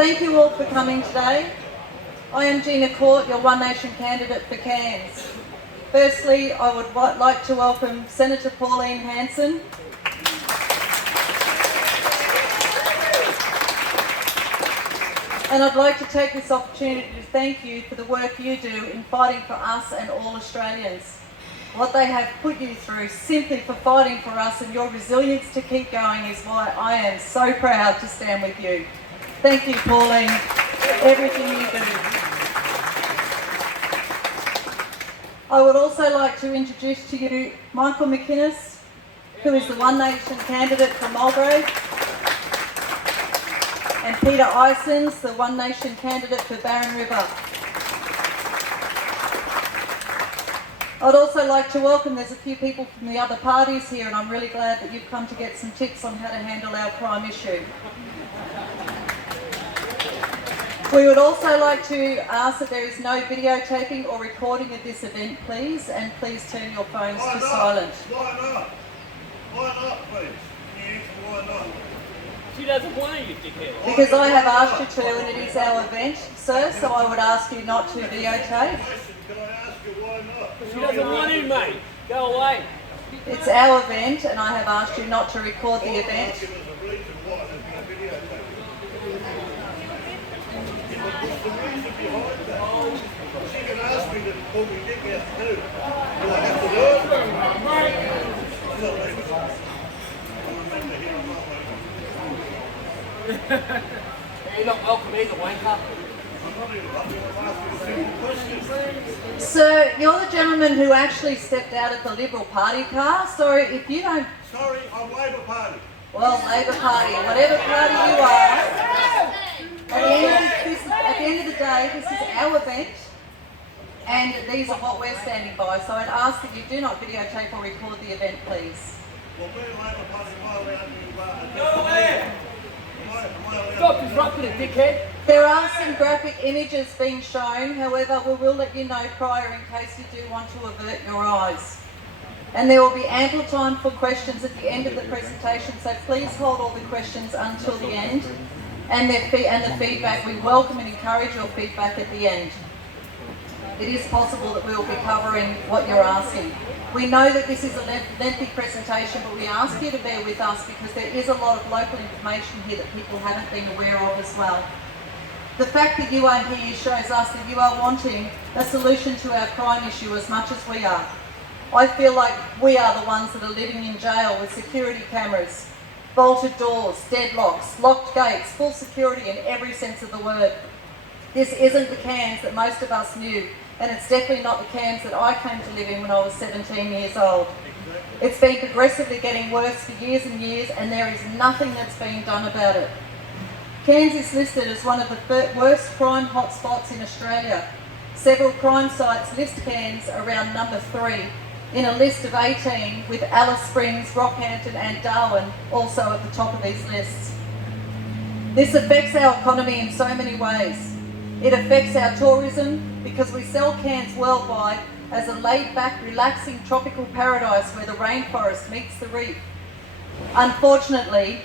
Thank you all for coming today. I am Geena, your One Nation candidate for Cairns. Firstly, I would like to welcome Senator Pauline Hanson. And I'd like to take this opportunity to thank you for the work you do in fighting for us and all Australians. What they have put you through simply for fighting for us, and your resilience to keep going is why I am so proud to stand with you. Thank you, Pauline, for everything you do. I would also like to introduce to you Michael McInnes, who is the One Nation candidate for Mulgrave, and Peter Isons, the One Nation candidate for Barron River. I'd also like to welcome, there's a few people from the other parties here, and I'm really glad that you've come to get some tips on how to handle our crime issue. We would also like to ask that there is no videotaping or recording of this event, please, and please turn your phones to silent. Why not? Why not, please? Can you answer why not? She doesn't want to, you dickhead. Because I have asked you to, and it is our event, sir, so I would ask you not to videotape. Can I ask you why not? She doesn't want to, mate. Go away. It's our event, and I have asked you not to record the event. Give us a reason why there's been a videotape. What's the reason behind that? She can ask me to pull my dick out too. Do I have to do it? I'm not leaving. I remember here, I'm not leaving. You're not welcome either, wanker. I'm not even asking a simple question. Sir, you're the gentleman who actually stepped out of the Liberal Party car, so if you don't... Sorry, I'm Labor Party. Well, Labor Party, whatever party you are, at the end of the day, this is our event, and these are what we're standing by, so I'd ask that you do not videotape or record the event, please. Well, being Labor Party, am I allowed to... Go away. Am I allowed Stop disrupting it, dickhead. There are some graphic images being shown, however, we will let you know prior in case you do want to avert your eyes. And there will be ample time for questions at the end of the presentation, so please hold all the questions until the end. And the feedback, we welcome and encourage your feedback at the end. It is possible that we will be covering what you're asking. We know that this is a lengthy presentation, but we ask you to bear with us because there is a lot of local information here that people haven't been aware of as well. The fact that you are here shows us that you are wanting a solution to our crime issue as much as we are. I feel like we are the ones that are living in jail with security cameras, bolted doors, deadlocks, locked gates, full security in every sense of the word. This isn't the Cairns that most of us knew, and it's definitely not the Cairns that I came to live in when I was 17 years old. It's been progressively getting worse for years and years, and there is nothing that's being done about it. Cairns is listed as one of the worst crime hotspots in Australia. Several crime sites list Cairns around number 3 in a list of 18, with Alice Springs, Rockhampton and Darwin also at the top of these lists. This affects our economy in so many ways. It affects our tourism because we sell Cairns worldwide as a laid-back, relaxing tropical paradise where the rainforest meets the reef. Unfortunately,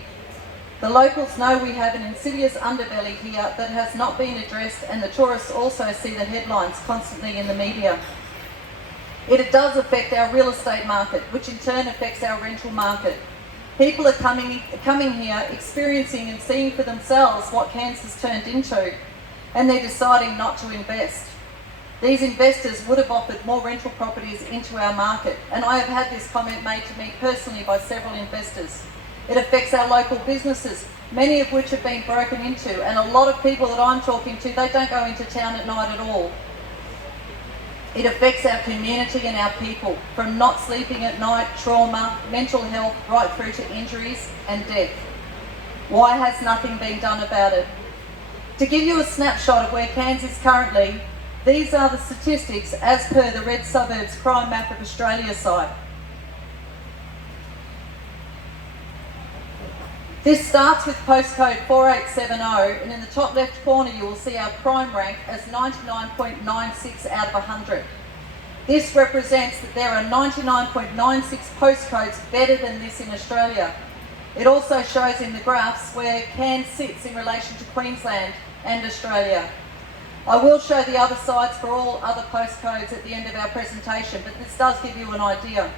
the locals know we have an insidious underbelly here that has not been addressed, and the tourists also see the headlines constantly in the media. It does affect our real estate market, which in turn affects our rental market. People are coming here, experiencing and seeing for themselves what Cairns has turned into, and they're deciding not to invest. These investors would have offered more rental properties into our market, and I have had this comment made to me personally by several investors. It affects our local businesses, many of which have been broken into, and a lot of people that I'm talking to, they don't go into town at night at all. It affects our community and our people, from not sleeping at night, trauma, mental health, right through to injuries and death. Why has nothing been done about it? To give you a snapshot of where Cairns is currently, these are the statistics as per the Red Suburbs Crime Map of Australia site. This starts with postcode 4870, and in the top left corner you will see our crime rank as 99.96 out of 100. This represents that there are 99.96 postcodes better than this in Australia. It also shows in the graphs where Cairns sits in relation to Queensland and Australia. I will show the other sides for all other postcodes at the end of our presentation, but this does give you an idea.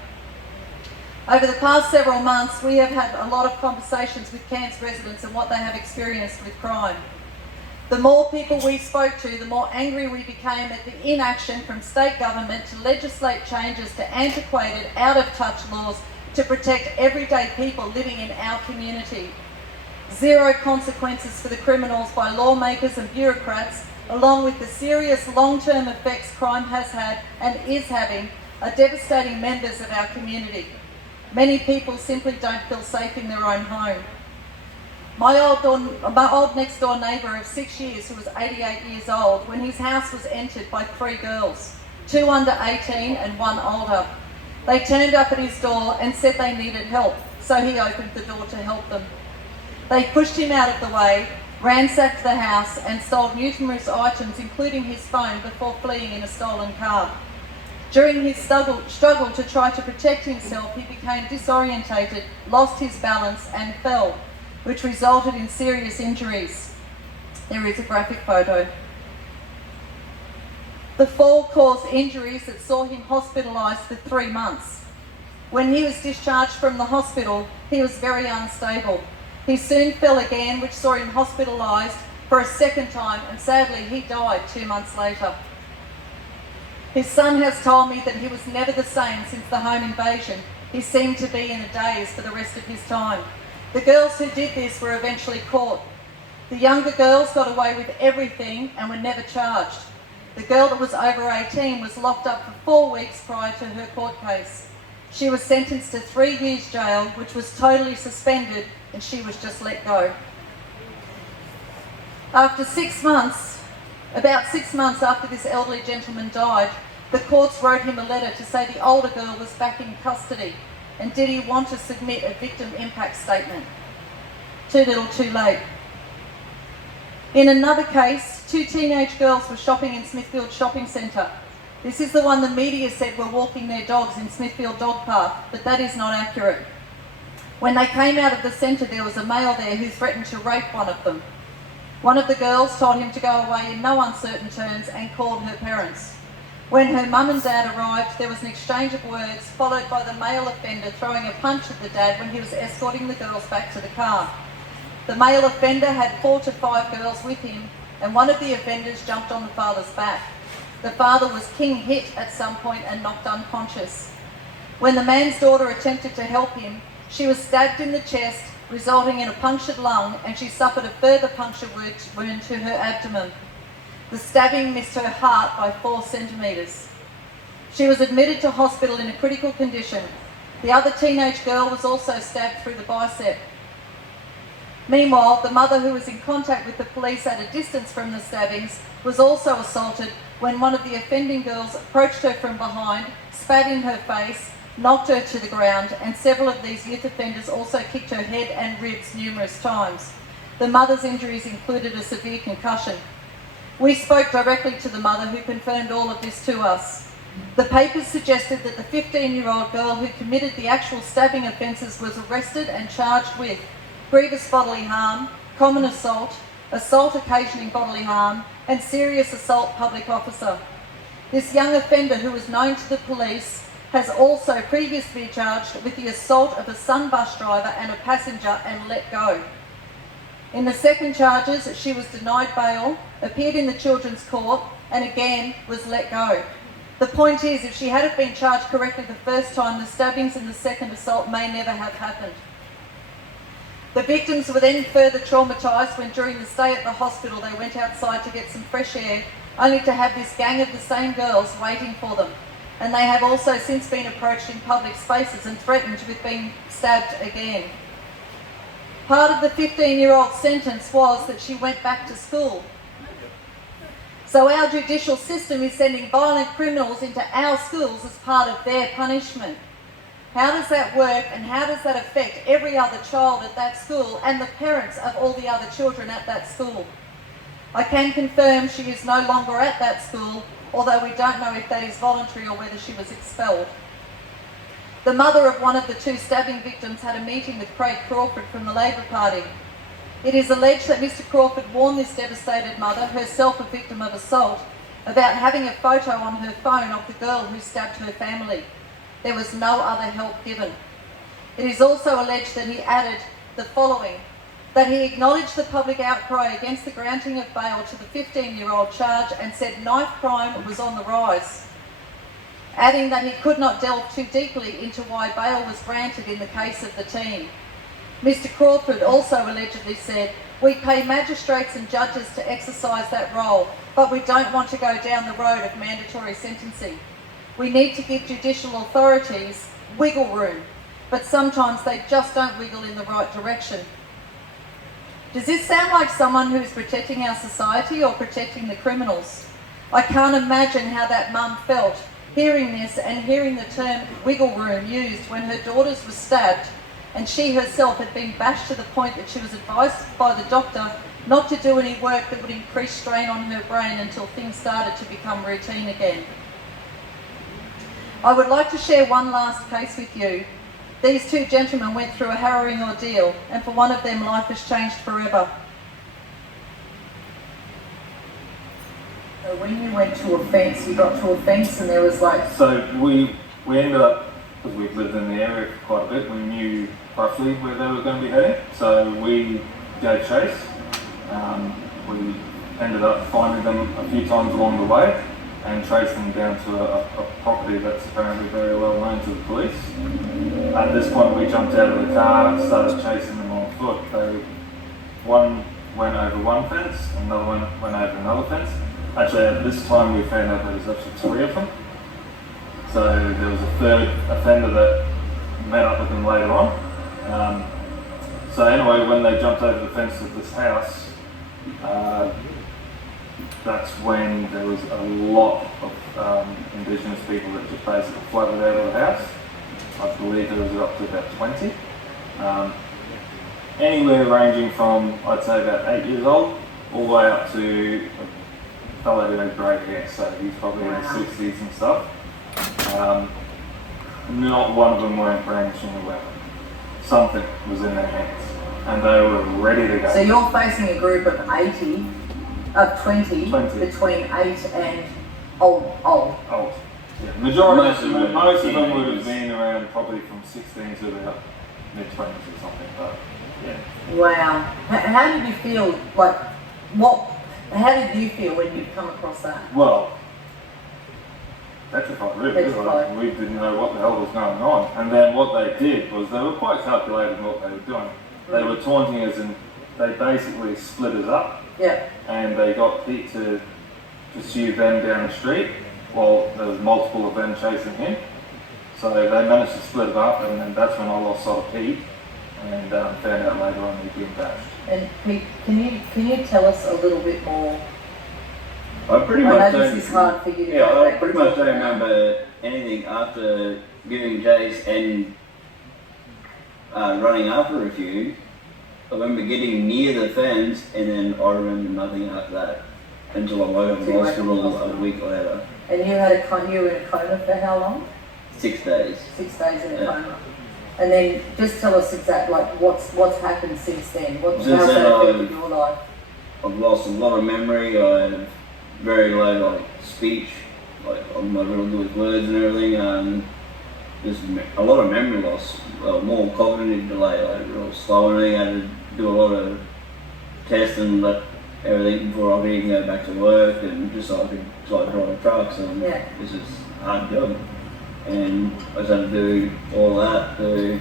Over the past several months, we have had a lot of conversations with Cairns residents and what they have experienced with crime. The more people we spoke to, the more angry we became at the inaction from state government to legislate changes to antiquated, out-of-touch laws to protect everyday people living in our community. Zero consequences for the criminals by lawmakers and bureaucrats, along with the serious long-term effects crime has had and is having, are devastating members of our community. Many people simply don't feel safe in their own home. My old next door neighbour of 6 years, who was 88 years old, when his house was entered by 3 girls, 2 under 18 and 1 older. They turned up at his door and said they needed help, so he opened the door to help them. They pushed him out of the way, ransacked the house and stole numerous items, including his phone, before fleeing in a stolen car. During his struggle to try to protect himself, he became disorientated, lost his balance and fell, which resulted in serious injuries. There is a graphic photo. The fall caused injuries that saw him hospitalised for 3 months. When he was discharged from the hospital, he was very unstable. He soon fell again, which saw him hospitalised for a second time, and sadly he died 2 months later. His son has told me that he was never the same since the home invasion. He seemed to be in a daze for the rest of his time. The girls who did this were eventually caught. The younger girls got away with everything and were never charged. The girl that was over 18 was locked up for 4 weeks prior to her court case. She was sentenced to 3 years jail, which was totally suspended, and she was just let go. After 6 months, about 6 months after this elderly gentleman died, the courts wrote him a letter to say the older girl was back in custody and did he want to submit a victim impact statement. Too little, too late. In another case, 2 teenage girls were shopping in Smithfield Shopping Centre. This is the one the media said were walking their dogs in Smithfield Dog Park, but that is not accurate. When they came out of the centre, there was a male there who threatened to rape one of them. One of the girls told him to go away in no uncertain terms and called her parents. When her mum and dad arrived, there was an exchange of words, followed by the male offender throwing a punch at the dad when he was escorting the girls back to the car. The male offender had 4 to 5 girls with him, and one of the offenders jumped on the father's back. The father was king hit at some point and knocked unconscious. When the man's daughter attempted to help him, she was stabbed in the chest, resulting in a punctured lung, and she suffered a further puncture wound to her abdomen. The stabbing missed her heart by 4 centimetres. She was admitted to hospital in a critical condition. The other teenage girl was also stabbed through the bicep. Meanwhile, the mother, who was in contact with the police at a distance from the stabbings, was also assaulted when one of the offending girls approached her from behind, spat in her face, knocked her to the ground, and several of these youth offenders also kicked her head and ribs numerous times. The mother's injuries included a severe concussion. We spoke directly to the mother, who confirmed all of this to us. The papers suggested that the 15-year-old girl who committed the actual stabbing offences was arrested and charged with grievous bodily harm, common assault, assault occasioning bodily harm, and serious assault public officer. This young offender, who was known to the police, has also previously been charged with the assault of a Sun bus driver and a passenger and let go. In the second charges, she was denied bail, appeared in the Children's Court, and again was let go. The point is, if she had been charged correctly the first time, the stabbings and the second assault may never have happened. The victims were then further traumatised when, during the stay at the hospital, they went outside to get some fresh air, only to have this gang of the same girls waiting for them. And they have also since been approached in public spaces and threatened with being stabbed again. Part of the 15-year-old sentence was that she went back to school. So our judicial system is sending violent criminals into our schools as part of their punishment. How does that work, and how does that affect every other child at that school and the parents of all the other children at that school? I can confirm she is no longer at that school, although we don't know if that is voluntary or whether she was expelled. The mother of one of the two stabbing victims had a meeting with Craig Crawford from the Labor Party. It is alleged that Mr Crawford warned this devastated mother, herself a victim of assault, about having a photo on her phone of the girl who stabbed her family. There was no other help given. It is also alleged that he added the following: that he acknowledged the public outcry against the granting of bail to the 15-year-old charge and said knife crime was on the rise, adding that he could not delve too deeply into why bail was granted in the case of the teen. Mr Crawford also allegedly said, "We pay magistrates and judges to exercise that role, but we don't want to go down the road of mandatory sentencing. We need to give judicial authorities wiggle room, but sometimes they just don't wiggle in the right direction." Does this sound like someone who's protecting our society or protecting the criminals? I can't imagine how that mum felt hearing this and hearing the term wiggle room used when her daughters were stabbed and she herself had been bashed to the point that she was advised by the doctor not to do any work that would increase strain on her brain until things started to become routine again. I would like to share one last case with you. These two gentlemen went through a harrowing ordeal, and for one of them, life has changed forever. So when you went to a fence, you got to a fence and there was like... So we ended up, because we've lived in the area for quite a bit, we knew roughly where they were going to be heading. So we gave chase. We ended up finding them a few times along the way and traced them down to a property that's apparently very well known to the police. At this point we jumped out of the car and started chasing them on foot. One went over one fence, another one went over another fence. Actually at this time we found out there was actually three of them. So there was a third offender that met up with them later on. So anyway, when they jumped over the fence of this house, that's when there was a lot of Indigenous people that just basically flooded out of the house. I believe there was up to about 20. Anywhere ranging from, I'd say, about 8 years old, all the way up to a fellow who had grey hair, so he's probably in his 60s and stuff. Not one of them weren't brandishing a weapon. Something was in their hands, and they were ready to go. So you're facing a group of 20. Between 8 and old. Old. Yeah. Most of them would have been around probably from 16 to about mid-20s or something, but yeah. Wow. How did you feel, how did you feel when you come across that? Well, petrified really. Petrified. We didn't know what the hell was going on. And then what they did was they were quite calculated in what they were doing. They were taunting us and they basically split us up. Yeah. And they got Pete to pursue them down the street while there was multiple of them chasing him. So they managed to split it up, and then that's when I lost sight of Pete and found out later on he'd been bashed. And Pete, can you tell us a little bit more? I know this is hard for you to Yeah, go I back pretty and much talk don't about. remember anything after giving chase and running after a few. I remember getting near the fence, and then I remember nothing after that until I woke up in hospital a week later. And you were in a coma for how long? 6 days. 6 days in a coma. And then just tell us exactly what's happened since then. How's that affected your life? I've lost a lot of memory. I have very low speech. I'm not real good with words and everything. Just a lot of memory loss. More cognitive delay. Real slow, and I had to do a lot of tests and everything before I could even go back to work, and just so I could drive trucks. And it's just a hard job. And I just had to do all that to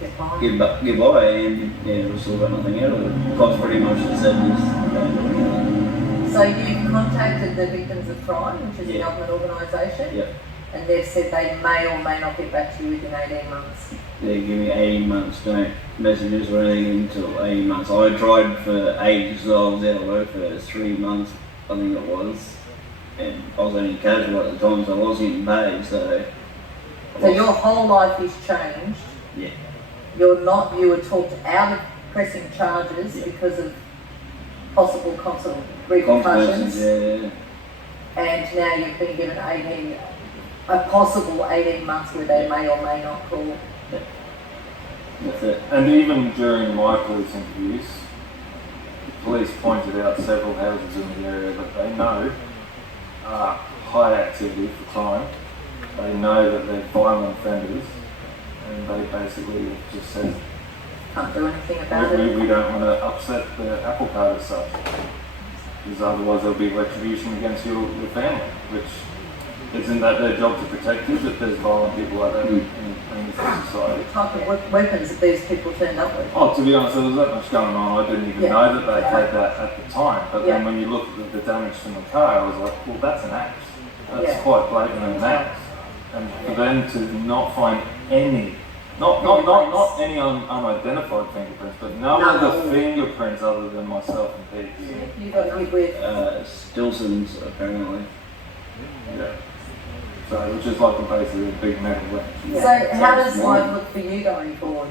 get by, and we still got nothing out of it. Cost pretty much the same. So you contacted the Victims of Crime, which is a government organisation? Yep. And they've said they may or may not get back to you within 18 months. They give me 18 months, don't messages or anything until 18 months. I tried for ages, so I was out of work for 3 months, I think it was. And I was only casual at the time, so I wasn't getting paid, so... So your whole life is changed? Yeah. You were talked out of pressing charges because of possible repercussions. Yeah. And now you've been given 18 a possible 18 months where they may or may not call. That's it. And even during my police interviews, the police pointed out several houses in the area that they know are high activity for crime. They know that they're violent offenders, and they basically just said, Can't do anything about it. we don't want to upset the apple cart as such, because otherwise there'll be retribution against your family, which isn't that their job to protect you, but there's violent people like that in this society. What type of weapons have these people turned up with? Oh, to be honest, there was that much going on. I didn't even know that they had that at the time. But then when you look at the damage from the car, I was like, well, that's an axe. That's quite blatant an axe. And for them to not find any, not any unidentified fingerprints, but none of the fingerprints other than myself and Pete. You got hit with? Stilson's, apparently. Yeah. So, which is like basically a big metal wrench. So how does life look for you going forward?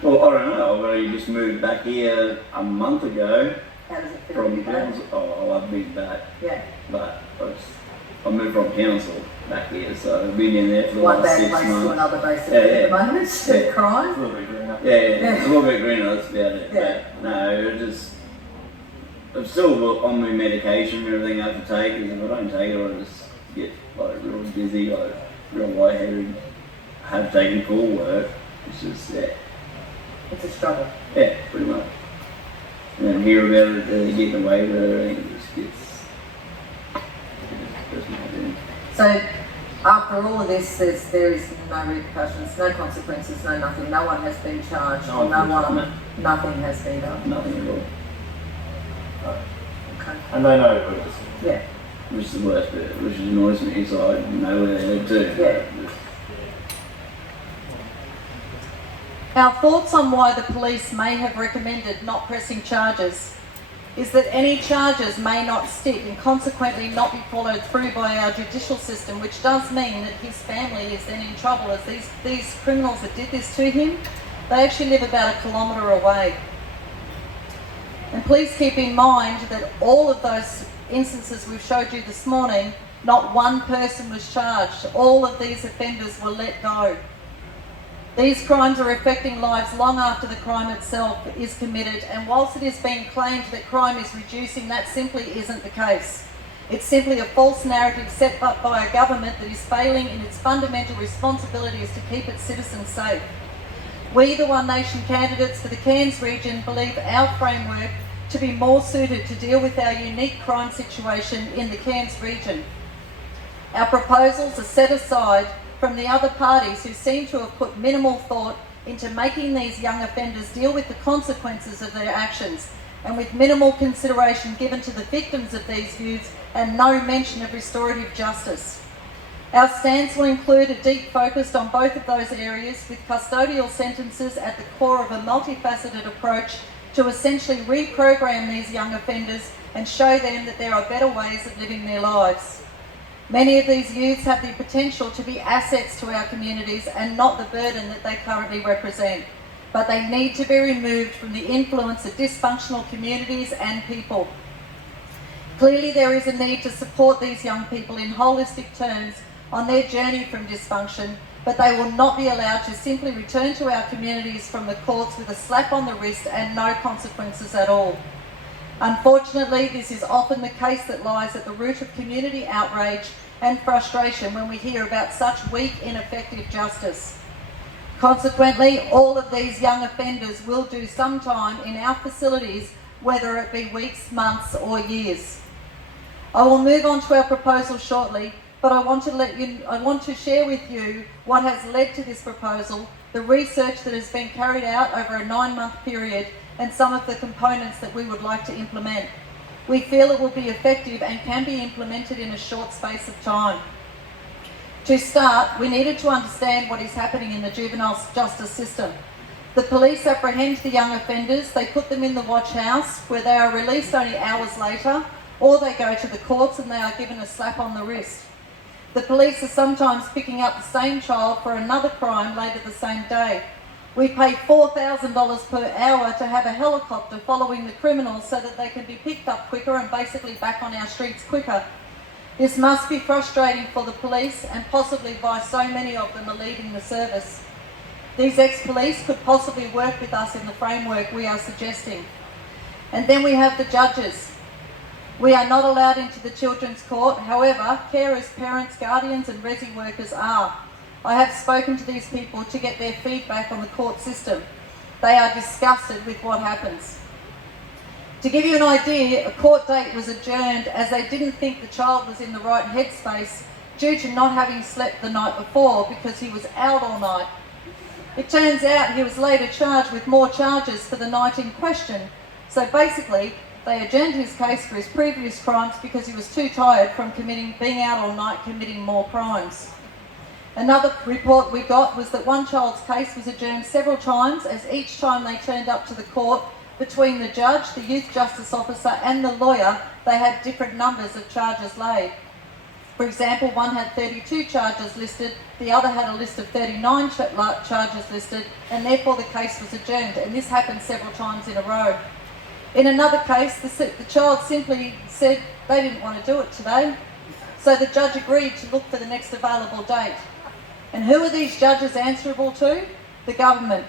Well, I don't know. I've only just moved back here a month ago. How does it feel? From Council. Oh, I've been back. Yeah. But I moved from Council back here, so I've been in there for the One last bad 6 place months. to another basically at the moment. Yeah. Crime. It's a little bit greener. Yeah, it's a little bit greener, that's about it. Yeah. But no, I'm still on my medication and everything I have to take, because if I don't take it, I just get like real dizzy, like real lightheaded. I have taken cool work. It's just, It's a struggle. yeah, pretty much. And then hear about it, getting away with everything, it just gets my. So after all of this, there is no repercussions, no consequences, no nothing. No one has been charged, or nothing has been done. Nothing at all. Okay. And they know it is. Yeah. Which is the worst bit, which annoys me, so I know where they're headed to. Yeah. Our thoughts on why the police may have recommended not pressing charges is that any charges may not stick and consequently not be followed through by our judicial system, which does mean that his family is then in trouble, as these criminals that did this to him, they actually live about 1 kilometre away. And please keep in mind that all of those instances we've showed you this morning, not one person was charged. All of these offenders were let go. These crimes are affecting lives long after the crime itself is committed, and whilst it is being claimed that crime is reducing, that simply isn't the case. It's simply a false narrative set up by a government that is failing in its fundamental responsibilities to keep its citizens safe. We, the One Nation candidates for the Cairns region, believe our framework to be more suited to deal with our unique crime situation in the Cairns region. Our proposals are set aside from the other parties who seem to have put minimal thought into making these young offenders deal with the consequences of their actions, and with minimal consideration given to the victims of these views and no mention of restorative justice. Our stance will include a deep focus on both of those areas, with custodial sentences at the core of a multifaceted approach to essentially reprogram these young offenders and show them that there are better ways of living their lives. Many of these youths have the potential to be assets to our communities and not the burden that they currently represent, but they need to be removed from the influence of dysfunctional communities and people. Clearly, there is a need to support these young people in holistic terms on their journey from dysfunction, but they will not be allowed to simply return to our communities from the courts with a slap on the wrist and no consequences at all. Unfortunately, this is often the case that lies at the root of community outrage and frustration when we hear about such weak, ineffective justice. Consequently, all of these young offenders will do some time in our facilities, whether it be weeks, months or years. I will move on to our proposal shortly, but I want to share with you what has led to this proposal, the research that has been carried out over a 9-month period, and some of the components that we would like to implement. We feel it will be effective and can be implemented in a short space of time. To start, we needed to understand what is happening in the juvenile justice system. The police apprehend the young offenders, they put them in the watch house where they are released only hours later, or they go to the courts and they are given a slap on the wrist. The police are sometimes picking up the same child for another crime later the same day. We pay $4,000 per hour to have a helicopter following the criminals so that they can be picked up quicker and basically back on our streets quicker. This must be frustrating for the police, and possibly why so many of them are leaving the service. These ex-police could possibly work with us in the framework we are suggesting. And then we have the judges. We are not allowed into the children's court, however, carers, parents, guardians and resi workers are. I have spoken to these people to get their feedback on the court system. They are disgusted with what happens. To give you an idea, a court date was adjourned as they didn't think the child was in the right headspace due to not having slept the night before because he was out all night. It turns out he was later charged with more charges for the night in question. So basically, they adjourned his case for his previous crimes because he was too tired from being out all night committing more crimes. Another report we got was that one child's case was adjourned several times, as each time they turned up to the court, between the judge, the youth justice officer and the lawyer, they had different numbers of charges laid. For example, one had 32 charges listed, the other had a list of 39 charges listed, and therefore the case was adjourned, and this happened several times in a row. In another case, the child simply said they didn't want to do it today, so the judge agreed to look for the next available date. And who are these judges answerable to? The government.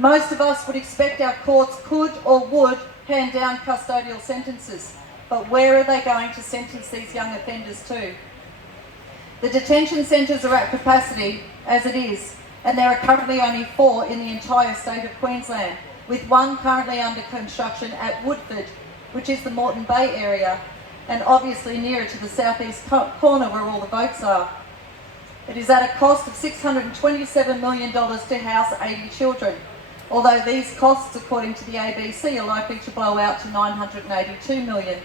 Most of us would expect our courts could or would hand down custodial sentences, but where are they going to sentence these young offenders to? The detention centres are at capacity as it is, and there are currently only 4 in the entire state of Queensland, with one currently under construction at Woodford, which is the Moreton Bay area, and obviously nearer to the southeast corner where all the boats are. It is at a cost of $627 million to house 80 children, although these costs, according to the ABC, are likely to blow out to $982 million.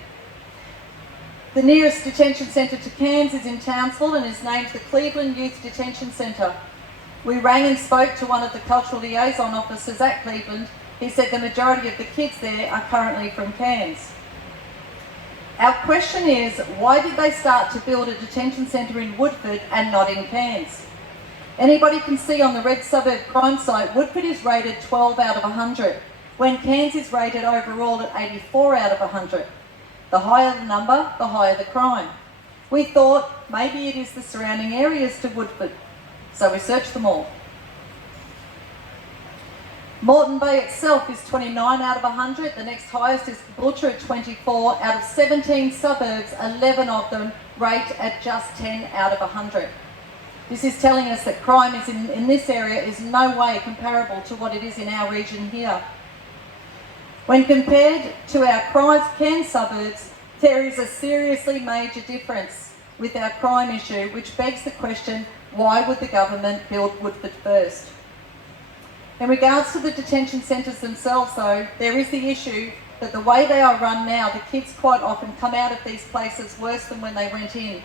The nearest detention centre to Cairns is in Townsville and is named the Cleveland Youth Detention Centre. We rang and spoke to one of the cultural liaison officers at Cleveland. He said the majority of the kids there are currently from Cairns. Our question is, why did they start to build a detention centre in Woodford and not in Cairns? Anybody can see on the red suburb crime site, Woodford is rated 12 out of 100, when Cairns is rated overall at 84 out of 100. The higher the number, the higher the crime. We thought maybe it is the surrounding areas to Woodford, so we searched them all. Moreton Bay itself is 29 out of 100. The next highest is Caboolture at 24. Out of 17 suburbs, 11 of them rate at just 10 out of 100. This is telling us that crime is in this area is no way comparable to what it is in our region here. When compared to our Cairns suburbs, there is a seriously major difference with our crime issue, which begs the question, why would the government build Woodford first? In regards to the detention centres themselves though, there is the issue that the way they are run now, the kids quite often come out of these places worse than when they went in.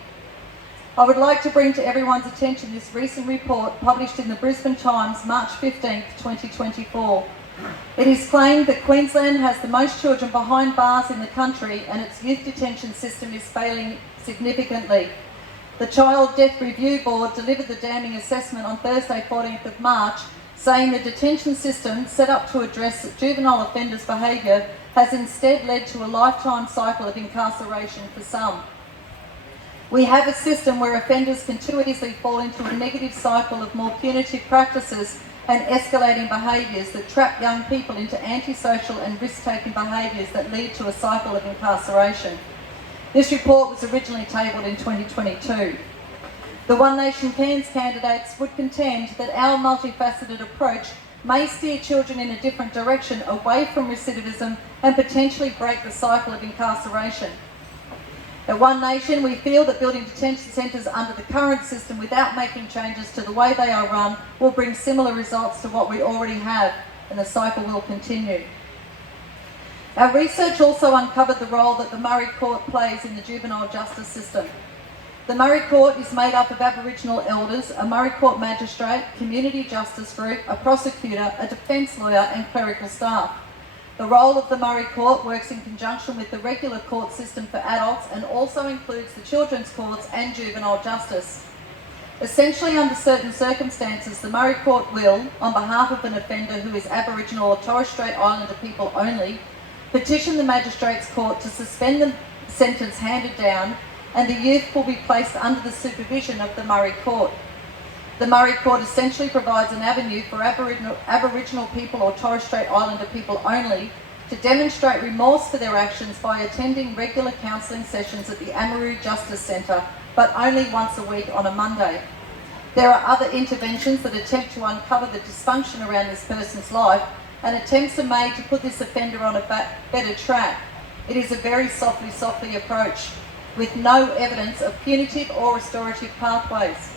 I would like to bring to everyone's attention this recent report published in the Brisbane Times, March 15th, 2024. It is claimed that Queensland has the most children behind bars in the country and its youth detention system is failing significantly. The Child Death Review Board delivered the damning assessment on Thursday, 14th of March, saying the detention system set up to address juvenile offenders' behaviour has instead led to a lifetime cycle of incarceration for some. We have a system where offenders can too easily fall into a negative cycle of more punitive practices and escalating behaviours that trap young people into antisocial and risk-taking behaviours that lead to a cycle of incarceration. This report was originally tabled in 2022. The One Nation Cairns candidates would contend that our multifaceted approach may steer children in a different direction away from recidivism and potentially break the cycle of incarceration. At One Nation, we feel that building detention centres under the current system without making changes to the way they are run will bring similar results to what we already have, and the cycle will continue. Our research also uncovered the role that the Murray Court plays in the juvenile justice system. The Murray Court is made up of Aboriginal elders, a Murray Court magistrate, community justice group, a prosecutor, a defence lawyer and clerical staff. The role of the Murray Court works in conjunction with the regular court system for adults and also includes the children's courts and juvenile justice. Essentially, under certain circumstances, the Murray Court will, on behalf of an offender who is Aboriginal or Torres Strait Islander people only, petition the Magistrates Court to suspend the sentence handed down and the youth will be placed under the supervision of the Murray Court. The Murray Court essentially provides an avenue for Aboriginal people or Torres Strait Islander people only to demonstrate remorse for their actions by attending regular counselling sessions at the Amaroo Justice Centre, but only once a week on a Monday. There are other interventions that attempt to uncover the dysfunction around this person's life, and attempts are made to put this offender on a better track. It is a very softly approach, with no evidence of punitive or restorative pathways.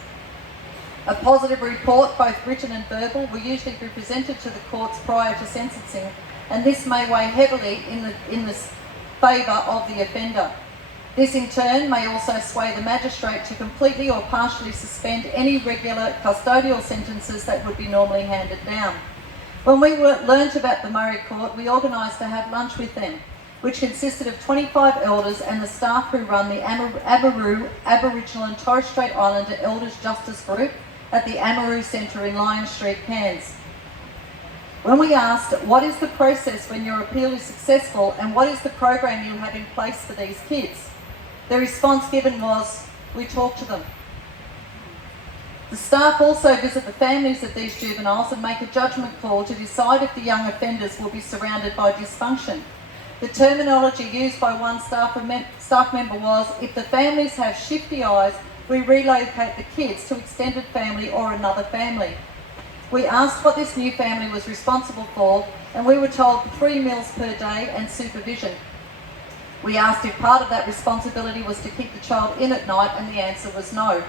A positive report, both written and verbal, will usually be presented to the courts prior to sentencing, and this may weigh heavily in the favour of the offender. This in turn may also sway the magistrate to completely or partially suspend any regular custodial sentences that would be normally handed down. When we learnt about the Murray Court, we organised to have lunch with them, which consisted of 25 elders and the staff who run the Amaroo Aboriginal and Torres Strait Islander Elders Justice Group at the Amaroo Centre in Lion Street, Cairns. When we asked, what is the process when your appeal is successful and what is the program you have in place for these kids? The response given was, we talk to them. The staff also visit the families of these juveniles and make a judgment call to decide if the young offenders will be surrounded by dysfunction. The terminology used by one staff member was, if the families have shifty eyes, we relocate the kids to extended family or another family. We asked what this new family was responsible for, and we were told 3 meals per day and supervision. We asked if part of that responsibility was to keep the child in at night, and the answer was no.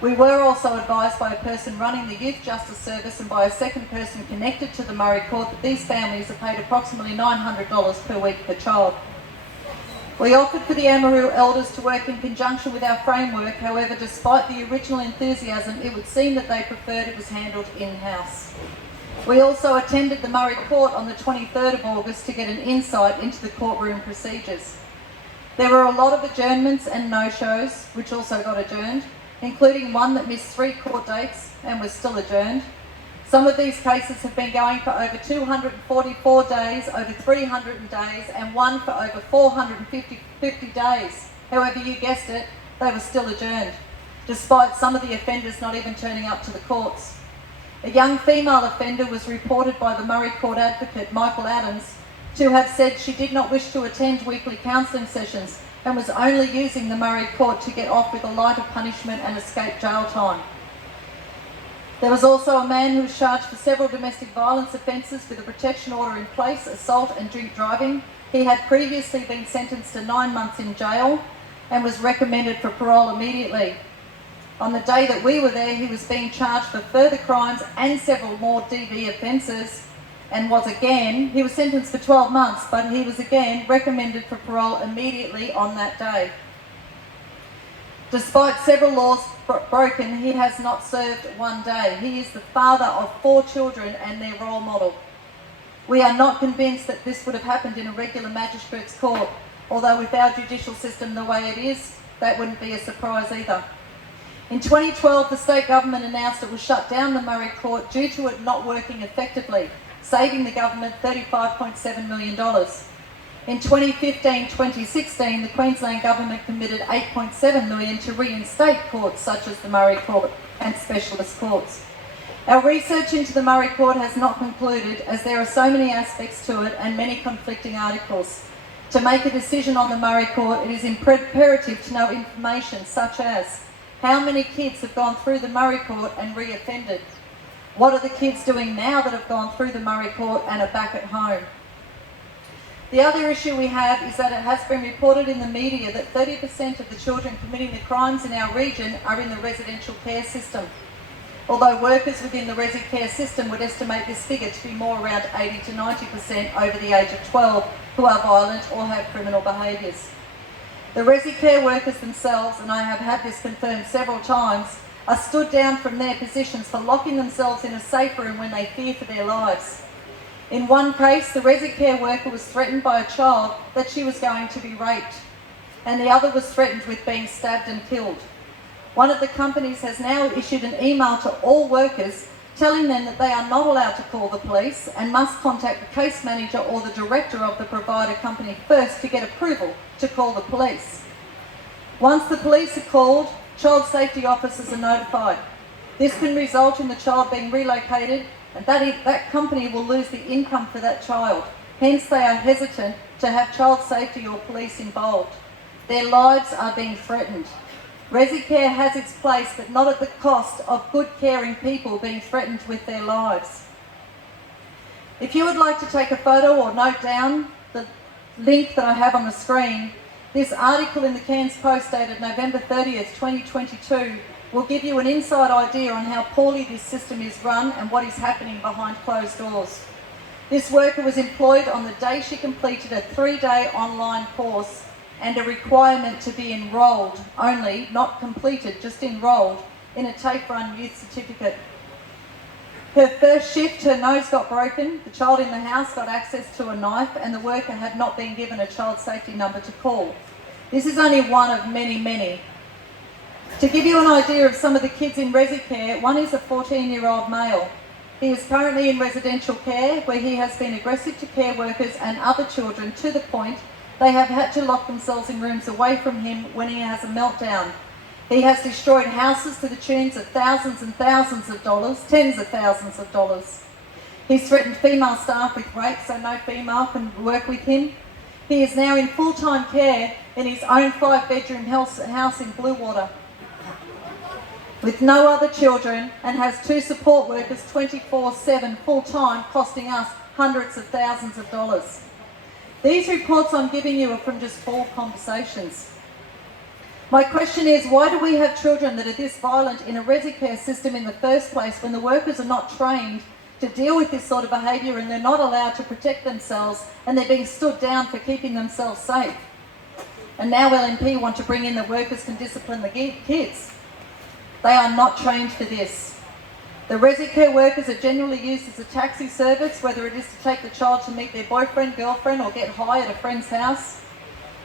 We were also advised by a person running the Youth Justice Service and by a second person connected to the Murray Court that these families are paid approximately $900 per week per child. We offered for the Amaroo elders to work in conjunction with our framework. However, despite the original enthusiasm, it would seem that they preferred it was handled in-house. We also attended the Murray Court on the 23rd of August to get an insight into the courtroom procedures. There were a lot of adjournments and no-shows, which also got adjourned, including one that missed 3 court dates and was still adjourned. Some of these cases have been going for over 244 days, over 300 days, and one for over 450 days. However, you guessed it, they were still adjourned, despite some of the offenders not even turning up to the courts. A young female offender was reported by the Murray Court advocate, Michael Adams, to have said she did not wish to attend weekly counselling sessions and was only using the Murray Court to get off with a lighter punishment and escape jail time. There was also a man who was charged for several domestic violence offences with a protection order in place, assault and drink driving. He had previously been sentenced to 9 months in jail and was recommended for parole immediately. On the day that we were there, he was being charged for further crimes and several more DV offences, and he was sentenced for 12 months, but he was again recommended for parole immediately on that day. Despite several laws broken, he has not served 1 day. He is the father of 4 children and their role model. We are not convinced that this would have happened in a regular magistrate's court, although with our judicial system the way it is, that wouldn't be a surprise either. In 2012, the state government announced it would shut down the Murray Court due to it not working effectively, saving the government $35.7 million. In 2015-2016, the Queensland Government committed $8.7 million to reinstate courts such as the Murray Court and specialist courts. Our research into the Murray Court has not concluded, as there are so many aspects to it and many conflicting articles. To make a decision on the Murray Court, it is imperative to know information such as how many kids have gone through the Murray Court and re-offended? What are the kids doing now that have gone through the Murray Court and are back at home? The other issue we have is that it has been reported in the media that 30% of the children committing the crimes in our region are in the residential care system, although workers within the resi care system would estimate this figure to be more around 80 to 90% over the age of 12 who are violent or have criminal behaviours. The resi care workers themselves, and I have had this confirmed several times, are stood down from their positions for locking themselves in a safe room when they fear for their lives. In one case, the resi care worker was threatened by a child that she was going to be raped, and the other was threatened with being stabbed and killed. One of the companies has now issued an email to all workers telling them that they are not allowed to call the police and must contact the case manager or the director of the provider company first to get approval to call the police. Once the police are called, child safety officers are notified. This can result in the child being relocated, and that company will lose the income for that child. Hence, they are hesitant to have child safety or police involved. Their lives are being threatened. Resi Care has its place, but not at the cost of good caring people being threatened with their lives. If you would like to take a photo or note down the link that I have on the screen, this article in the Cairns Post dated November 30th, 2022 will give you an inside idea on how poorly this system is run and what is happening behind closed doors. This worker was employed on the day she completed a 3-day online course and a requirement to be enrolled only, not completed, just enrolled in a TAFE run youth certificate. Her first shift, her nose got broken, the child in the house got access to a knife, and the worker had not been given a child safety number to call. This is only one of many, many. To give you an idea of some of the kids in Resi Care, one is a 14-year-old male. He is currently in residential care where he has been aggressive to care workers and other children to the point they have had to lock themselves in rooms away from him when he has a meltdown. He has destroyed houses to the tunes of thousands and thousands of dollars, tens of thousands of dollars. He's threatened female staff with rape so no female can work with him. He is now in full-time care in his own 5-bedroom house in Bluewater with no other children and has 2 support workers 24/7 full-time, costing us hundreds of thousands of dollars. These reports I'm giving you are from just 4 conversations. My question is, why do we have children that are this violent in a Resi Care system in the first place when the workers are not trained to deal with this sort of behaviour and they're not allowed to protect themselves and they're being stood down for keeping themselves safe? And now LNP want to bring in the workers can discipline the kids. They are not trained for this. The Resi Care workers are generally used as a taxi service, whether it is to take the child to meet their boyfriend, girlfriend, or get high at a friend's house.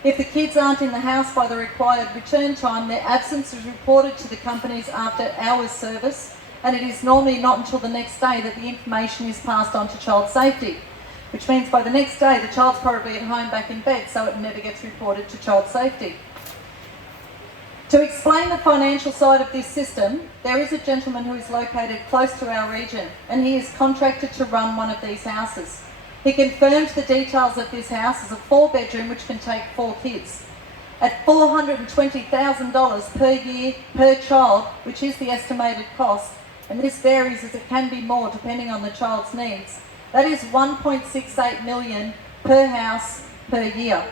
If the kids aren't in the house by the required return time, their absence is reported to the company's after hours service, and it is normally not until the next day that the information is passed on to child safety, which means by the next day the child's probably at home back in bed, so it never gets reported to child safety. To explain the financial side of this system, there is a gentleman who is located close to our region, and he is contracted to run one of these houses. He confirmed the details of this house as a 4-bedroom which can take 4 kids. At $420,000 per year per child, which is the estimated cost, and this varies as it can be more depending on the child's needs, that is $1.68 million per house per year.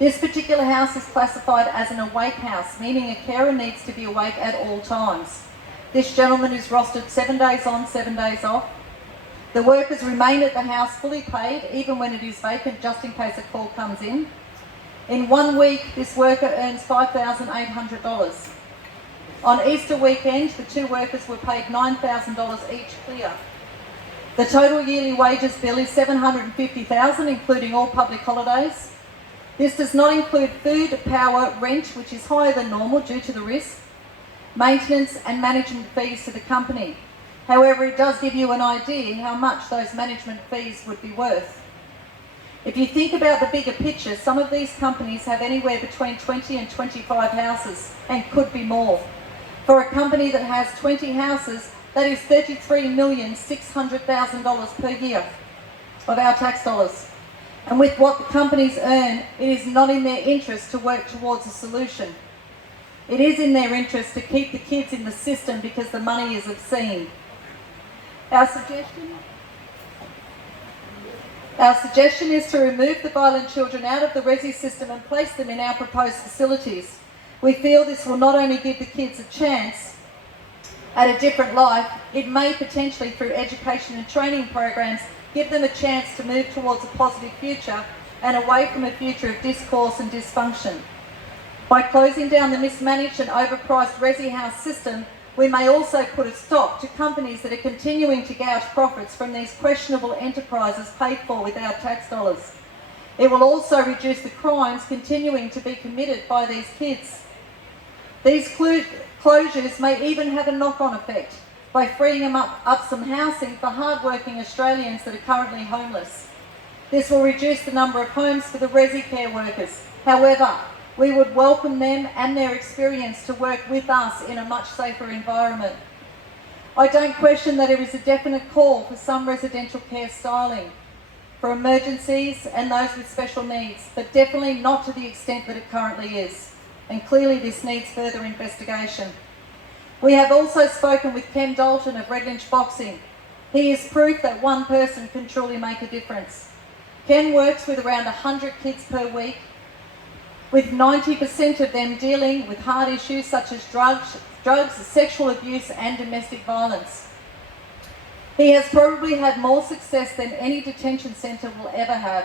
This particular house is classified as an awake house, meaning a carer needs to be awake at all times. This gentleman is rostered 7 days on, 7 days off. The workers remain at the house fully paid, even when it is vacant, just in case a call comes in. In 1 week, this worker earns $5,800. On Easter weekend, the 2 workers were paid $9,000 each clear. The total yearly wages bill is $750,000, including all public holidays. This does not include food, power, rent, which is higher than normal due to the risk, maintenance and management fees to the company. However, it does give you an idea how much those management fees would be worth. If you think about the bigger picture, some of these companies have anywhere between 20 and 25 houses and could be more. For a company that has 20 houses, that is $33,600,000 per year of our tax dollars. And with what the companies earn, it is not in their interest to work towards a solution. It is in their interest to keep the kids in the system because the money is obscene. Our suggestion is to remove the violent children out of the Resi system and place them in our proposed facilities. We feel this will not only give the kids a chance at a different life, it may potentially, through education and training programs, give them a chance to move towards a positive future and away from a future of discourse and dysfunction. By closing down the mismanaged and overpriced Resi House system, we may also put a stop to companies that are continuing to gouge profits from these questionable enterprises paid for with our tax dollars. It will also reduce the crimes continuing to be committed by these kids. These closures may even have a knock-on effect by freeing them up some housing for hard-working Australians that are currently homeless. This will reduce the number of homes for the Resi Care workers. However, We would welcome them and their experience to work with us in a much safer environment. I don't question that there is a definite call for some residential care styling for emergencies and those with special needs, but definitely not to the extent that it currently is. And clearly this needs further investigation. We have also spoken with Ken Dalton of Red Lynch Boxing. He is proof that one person can truly make a difference. Ken works with around 100 kids per week, with 90% of them dealing with hard issues such as drugs, sexual abuse and domestic violence. He has probably had more success than any detention centre will ever have.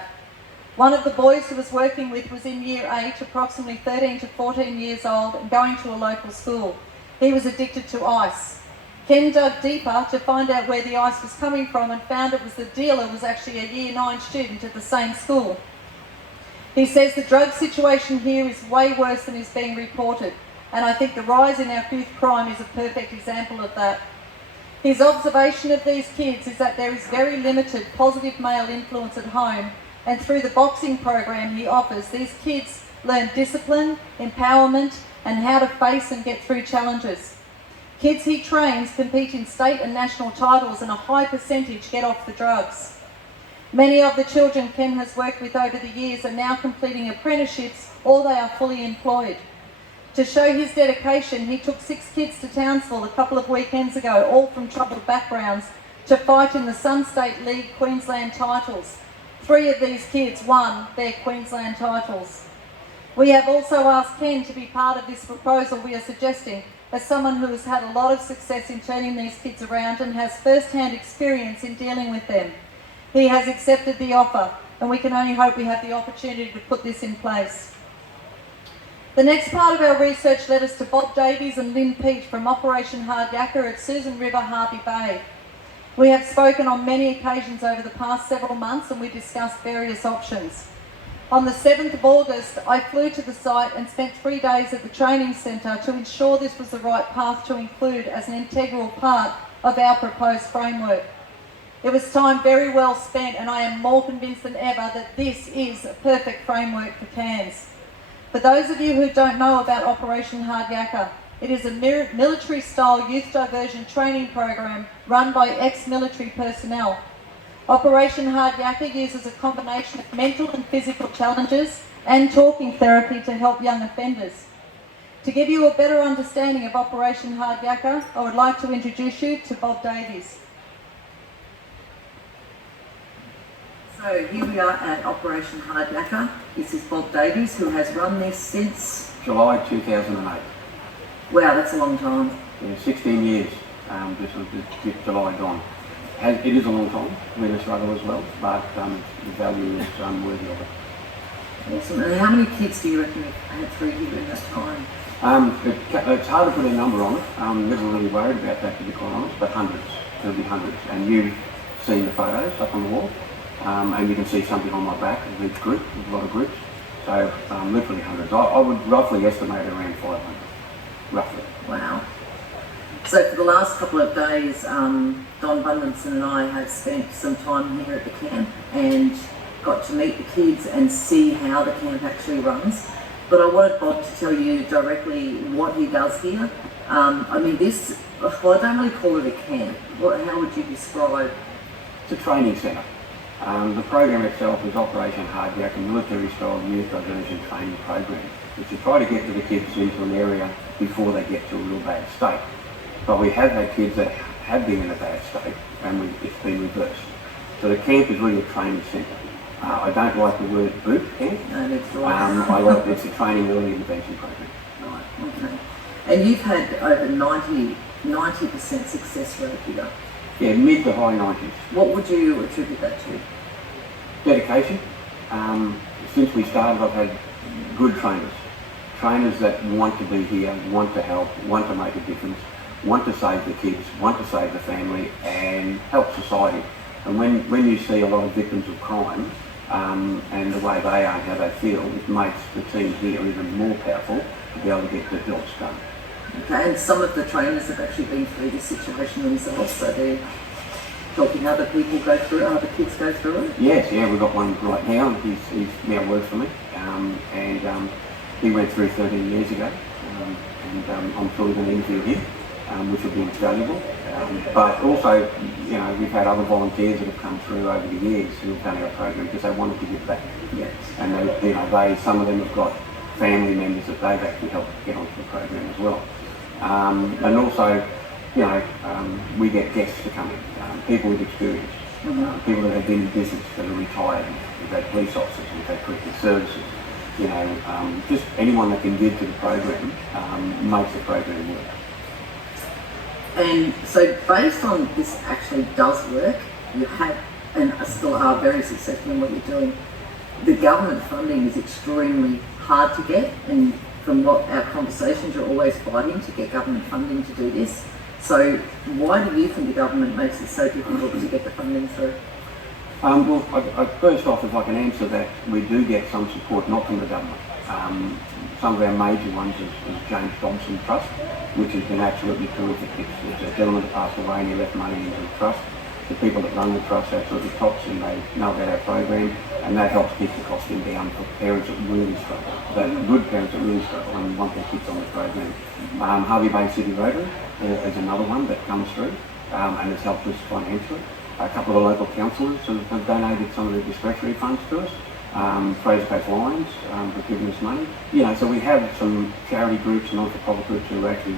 One of the boys who was working with was in year 8, approximately 13 to 14 years old, and going to a local school. He was addicted to ice. Ken dug deeper to find out where the ice was coming from and found it was the dealer was actually a year 9 student at the same school. He says the drug situation here is way worse than is being reported, and I think the rise in our youth crime is a perfect example of that. His observation of these kids is that there is very limited positive male influence at home, and through the boxing program he offers, these kids learn discipline, empowerment, and how to face and get through challenges. Kids he trains compete in state and national titles, and a high percentage get off the drugs. Many of the children Ken has worked with over the years are now completing apprenticeships or they are fully employed. To show his dedication, he took 6 kids to Townsville a couple of weekends ago, all from troubled backgrounds, to fight in the Sun State League Queensland titles. 3 of these kids won their Queensland titles. We have also asked Ken to be part of this proposal we are suggesting, as someone who has had a lot of success in turning these kids around and has first-hand experience in dealing with them. He has accepted the offer, and we can only hope we have the opportunity to put this in place. The next part of our research led us to Bob Davies and Lynn Peach from Operation Hard Yakka at Susan River, Harvey Bay. We have spoken on many occasions over the past several months, and we discussed various options. On the 7th of August, I flew to the site and spent 3 days at the training centre to ensure this was the right path to include as an integral part of our proposed framework. It was time very well spent, and I am more convinced than ever that this is a perfect framework for Cairns. For those of you who don't know about Operation Hard Yakka, it is a military-style youth diversion training program run by ex-military personnel. Operation Hard Yakka uses a combination of mental and physical challenges and talking therapy to help young offenders. To give you a better understanding of Operation Hard Yakka, I would like to introduce you to Bob Davies. So here we are at Operation Hard Yakka. This is Bob Davies, who has run this since July 2008. Wow, that's a long time. Yeah, 16 years. This July gone. It is a long time. We're a struggle as well, but the value is worthy of it. Awesome. And how many kids do you reckon you've had through here in that time? It's hard to put a number on it. Never really worried about that, to be quite honest, but hundreds. There'll be hundreds. And you've seen the photos up on the wall. And you can see something on my back of each group, a lot of groups. So literally hundreds. I would roughly estimate around 500, roughly. Wow. So for the last couple of days, Don Bundenson and I have spent some time here at the camp and got to meet the kids and see how the camp actually runs. But I wanted Bob to tell you directly what he does here. I mean, this, well, I don't really call it a camp. How would you describe? It's a training centre. The program itself is Operation Hard Yakka, military-style youth diversion training program, which is try to get to the kids into an area before they get to a real bad state. But we have had kids that have been in a bad state, and it's been reversed. So the camp is really a training centre. I don't like the word boot camp. No, that's right. I like it's a training early intervention program. Right, okay. And you've had over 90% success rate here. Yeah, mid to high 90s. What would you attribute that to? Dedication. Since we started, I've had good trainers. Trainers that want to be here, want to help, want to make a difference, want to save the kids, want to save the family, and help society. And when you see a lot of victims of crime, and the way they are and how they feel, it makes the team here even more powerful to be able to get the jobs done. Okay, and some of the trainers have actually been through this situation themselves, so they're helping other people go through it, other kids go through it? Yes, yeah, we've got one right now. He's now works for me, and He went through 13 years ago, and I'm sure we're going to interview him, which will be valuable. But also, we've had other volunteers that have come through over the years who have done our program because they wanted to give back. Yes. And some of them have got family members that they've actually helped get onto the program as well. And also, we get guests to come in, people with experience, people that have been in business, that are retired, we've had police officers, we've had corrective services, just anyone that can give to the program makes the program work. And so based on this actually does work, you have and still are very successful in what you're doing. The government funding is extremely hard to get, and from what our conversations, you're always fighting to get government funding to do this. So why do you think the government makes it so difficult to get the funding through? Well, first off, if I can answer that, we do get some support, not from the government. Some of our major ones is James Dobson Trust, which has been absolutely terrific. It's a gentleman that passed away and he left money into the trust. The people that run the trust are absolutely tops and they know about our program, and that helps keep the costing down for parents that really struggle. The good parents that really struggle and want their kids on the program. Harvey Bay City Rotary is another one that comes through and has helped us financially. A couple of the local councillors have donated some of their discretionary funds to us. Fraser Coast Lions have given us money. So we have some charity groups and non-for-profit groups who actually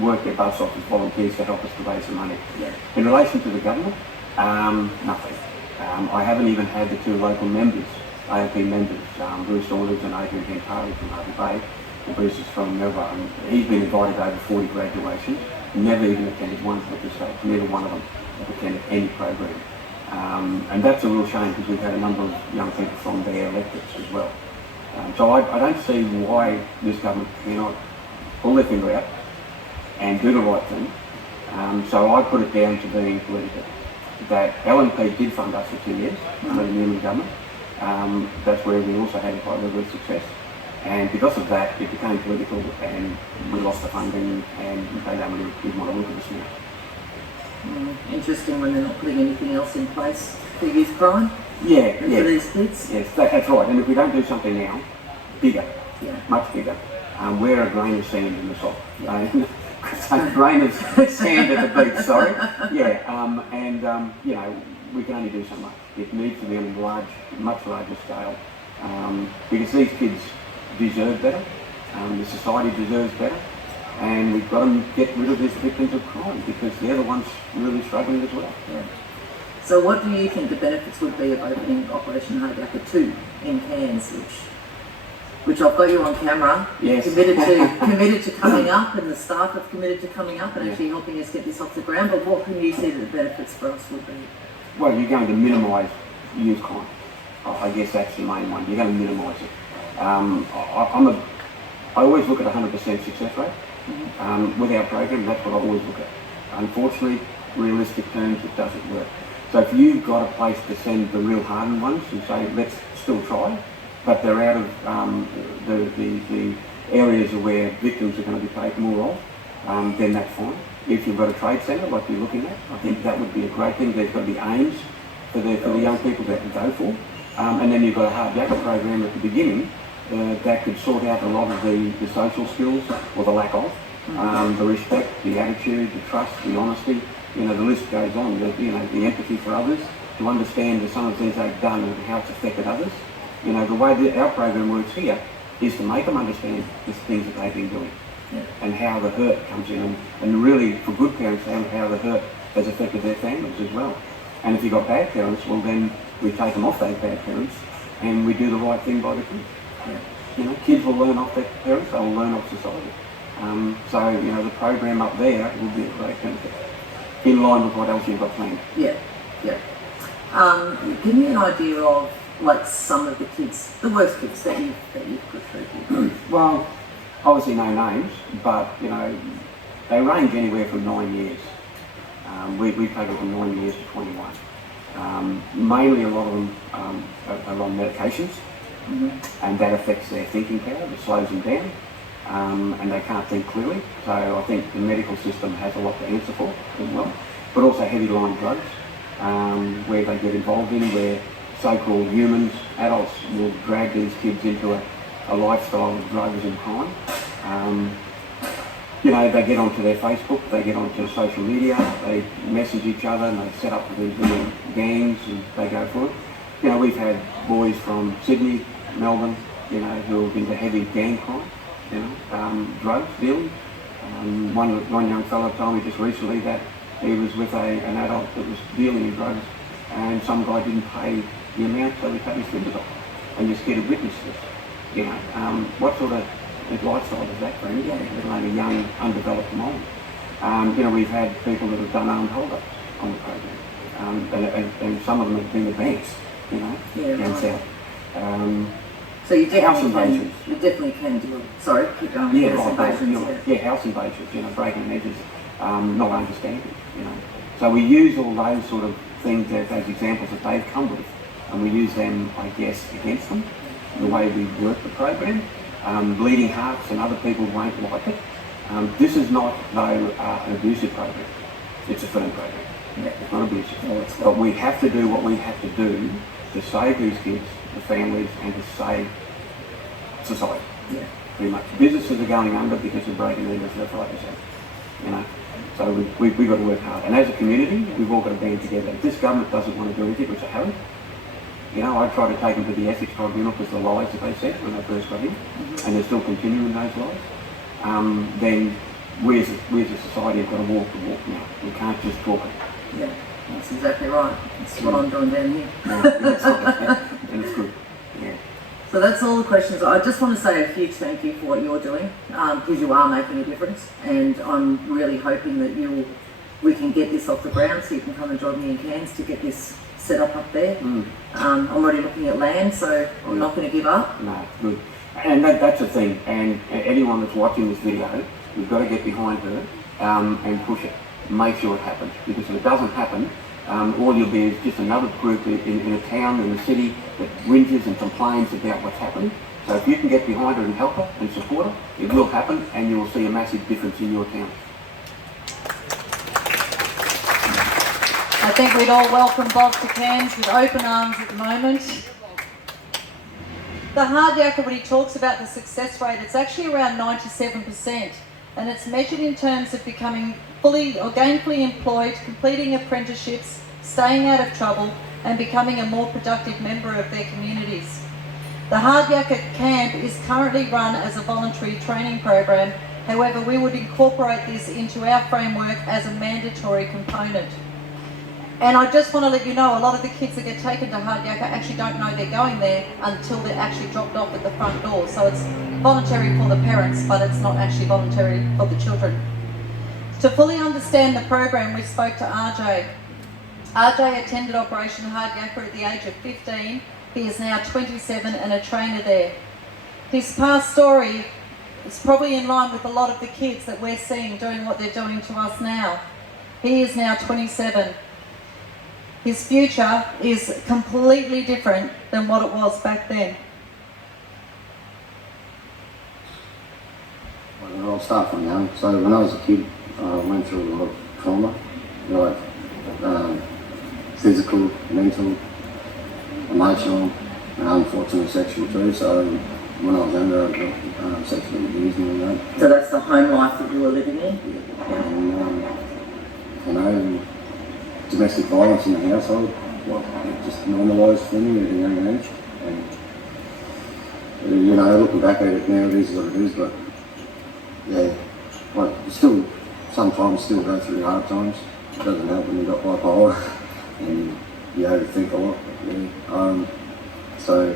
work their butts off as volunteers to help us to raise the money. Yeah. In relation to the government, nothing. I haven't even had the two local members, ALP members, Bruce Saunders and Adrian Hentari from Harvey Bay. Bruce is from Melbourne. He's been invited to over 40 graduations, never even attended one at this stage, neither one of them have attended any program. And that's a real shame because we've had a number of young people from their electorates as well. So I don't see why this government cannot pull their finger out and do the right thing. So I put it down to being political. That LNP did fund us for 2 years under the Newman government. That's where we also had quite a level of success. And because of that, it became political and we lost the funding and they don't really want to look at us now. Interesting when they're not putting anything else in place for youth crime. Yeah, and for these kids. Yes, that's right. And if we don't do something now, bigger, much bigger, we're a grain of sand in the soil. A grain of sand at the beach, sorry. We can only do so much. It needs to be on a much larger scale, because these kids deserve better. The society deserves better. And we've got to get rid of these victims of crime because they're the ones really struggling as well. Yeah. So what do you think the benefits would be of opening Operation Hardbacker 2 in Cairns, which I've got you on camera, yes. committed to coming up, and the staff have committed to coming up and actually helping us get this off the ground, but what can you see that the benefits for us would be? Well, you're going to minimise youth crime. I guess that's the main one. You're going to minimise it. I always look at 100% success rate. With our program, that's what I always look at. Unfortunately, realistic terms, it doesn't work. So if you've got a place to send the real hardened ones and say, let's still try, but they're out of the areas where victims are going to be taken more of, then that's fine. If you've got a trade centre like you're looking at, I think that would be a great thing. There's got to be aims for the young people that can go for. And then you've got a Hardbacker program at the beginning that could sort out a lot of the social skills, or the lack of, the respect, the attitude, the trust, the honesty, the list goes on, the empathy for others, to understand that some of the things they've done and how it's affected others. The way that our program works here is to make them understand the things that they've been doing and how the hurt comes in, and really for good parents how the hurt has affected their families as well. And if you've got bad parents, well then we take them off those bad parents and we do the right thing by the kids. Kids will learn off their parents, they'll learn off society. So the program up there will be a great benefit, in line with what else you've got planned. Yeah. Give me an idea of some of the kids, the worst kids that you've put through here. Well, obviously no names, but they range anywhere from 9 years. We've taken from 9 years to 21. Mainly a lot of them are on medications. And that affects their thinking power, it slows them down, and they can't think clearly. So I think the medical system has a lot to answer for as well. But also heavy line drugs, where they get involved in, where so-called humans, adults, will drag these kids into a a lifestyle of drugs and crime. You know, they get onto their Facebook, they get onto social media, they message each other and they set up these little gangs and they go for it. You know, we've had boys from Sydney, Melbourne, you know, who have into heavy gang crime, you know, drugs dealing. One young fellow told me just recently that he was with an adult that was dealing in drugs and some guy didn't pay the amount, so he cut his fingers off. And this kid had witnessed this. You know, what sort of lifestyle is that for anybody, let alone a young, undeveloped mind? You know, we've had people that have done armed hold-ups on the program, and some of them have been advanced, you know, down south. So you house definitely invasions. can, you definitely can do it. Sorry, keep going. Yeah, House right, invasions, you know, yeah, house invasions, you know, breaking measures, not understanding, you know. So we use all those sort of things as examples that they've come with, and we use them, I guess, against them, the way we work the program. Bleeding hearts and other people won't like it. This is not, though, an abusive program. It's a firm program. Yeah. It's not abusive. But we have to do what we have to do to save these kids, the families, and to save society. Yeah. Pretty much. Businesses are going under because of breaking leaders left, right, and centre. You know. So we've got to work hard. And as a community, we've all got to band together. If this government doesn't want to do anything, which they haven't, you know, I tried to take them to the ethics tribunal because the lies that they said when they first got in, and they're still continuing those lies. Then we as a society have got to walk the walk now. We can't just talk it. Yeah, that's exactly right. That's what I'm doing down here. And it's good. Yeah. So that's all the questions. I just want to say a huge thank you for what you're doing, because you are making a difference, and I'm really hoping that we can get this off the ground so you can come and join me in Cairns to get this set up there. I'm already looking at land, so I'm not going to give up. No, good. And that's the thing. And anyone that's watching this video, we've got to get behind her and push it. Make sure it happens. Because if it doesn't happen, all you'll be is just another group in a town, in a city that whinges and complains about what's happening. So if you can get behind her and help her and support her, it will happen, and you will see a massive difference in your town. I think we'd all welcome Bob to Cairns with open arms at the moment. The hard yakka, when he talks about the success rate, it's actually around 97%, and it's measured in terms of becoming fully or gainfully employed, completing apprenticeships, staying out of trouble, and becoming a more productive member of their communities. The hard yakka camp is currently run as a voluntary training program. However, we would incorporate this into our framework as a mandatory component. And I just want to let you know, a lot of the kids that get taken to hard yakka actually don't know they're going there until they're actually dropped off at the front door. So it's voluntary for the parents, but it's not actually voluntary for the children. To fully understand the program, we spoke to RJ. RJ attended Operation Hard Yakka at the age of 15. He is now 27 and a trainer there. His past story is probably in line with a lot of the kids that we're seeing doing what they're doing to us now. He is now 27. His future is completely different than what it was back then. Well, I'll start from young. So when I was a kid, I went through a lot of trauma, like physical, mental, emotional, and unfortunately sexual too. So when I was younger, I got sexually abused and all that. So that's the home life that you were living in? And, you know, domestic violence in the household, well, it just normalised for me at a young age. And, you know, looking back at it now, it is what it is, but yeah, like, still, sometimes still go through hard times. It doesn't help when you've got bipolar and you overthink a lot. Yeah. So,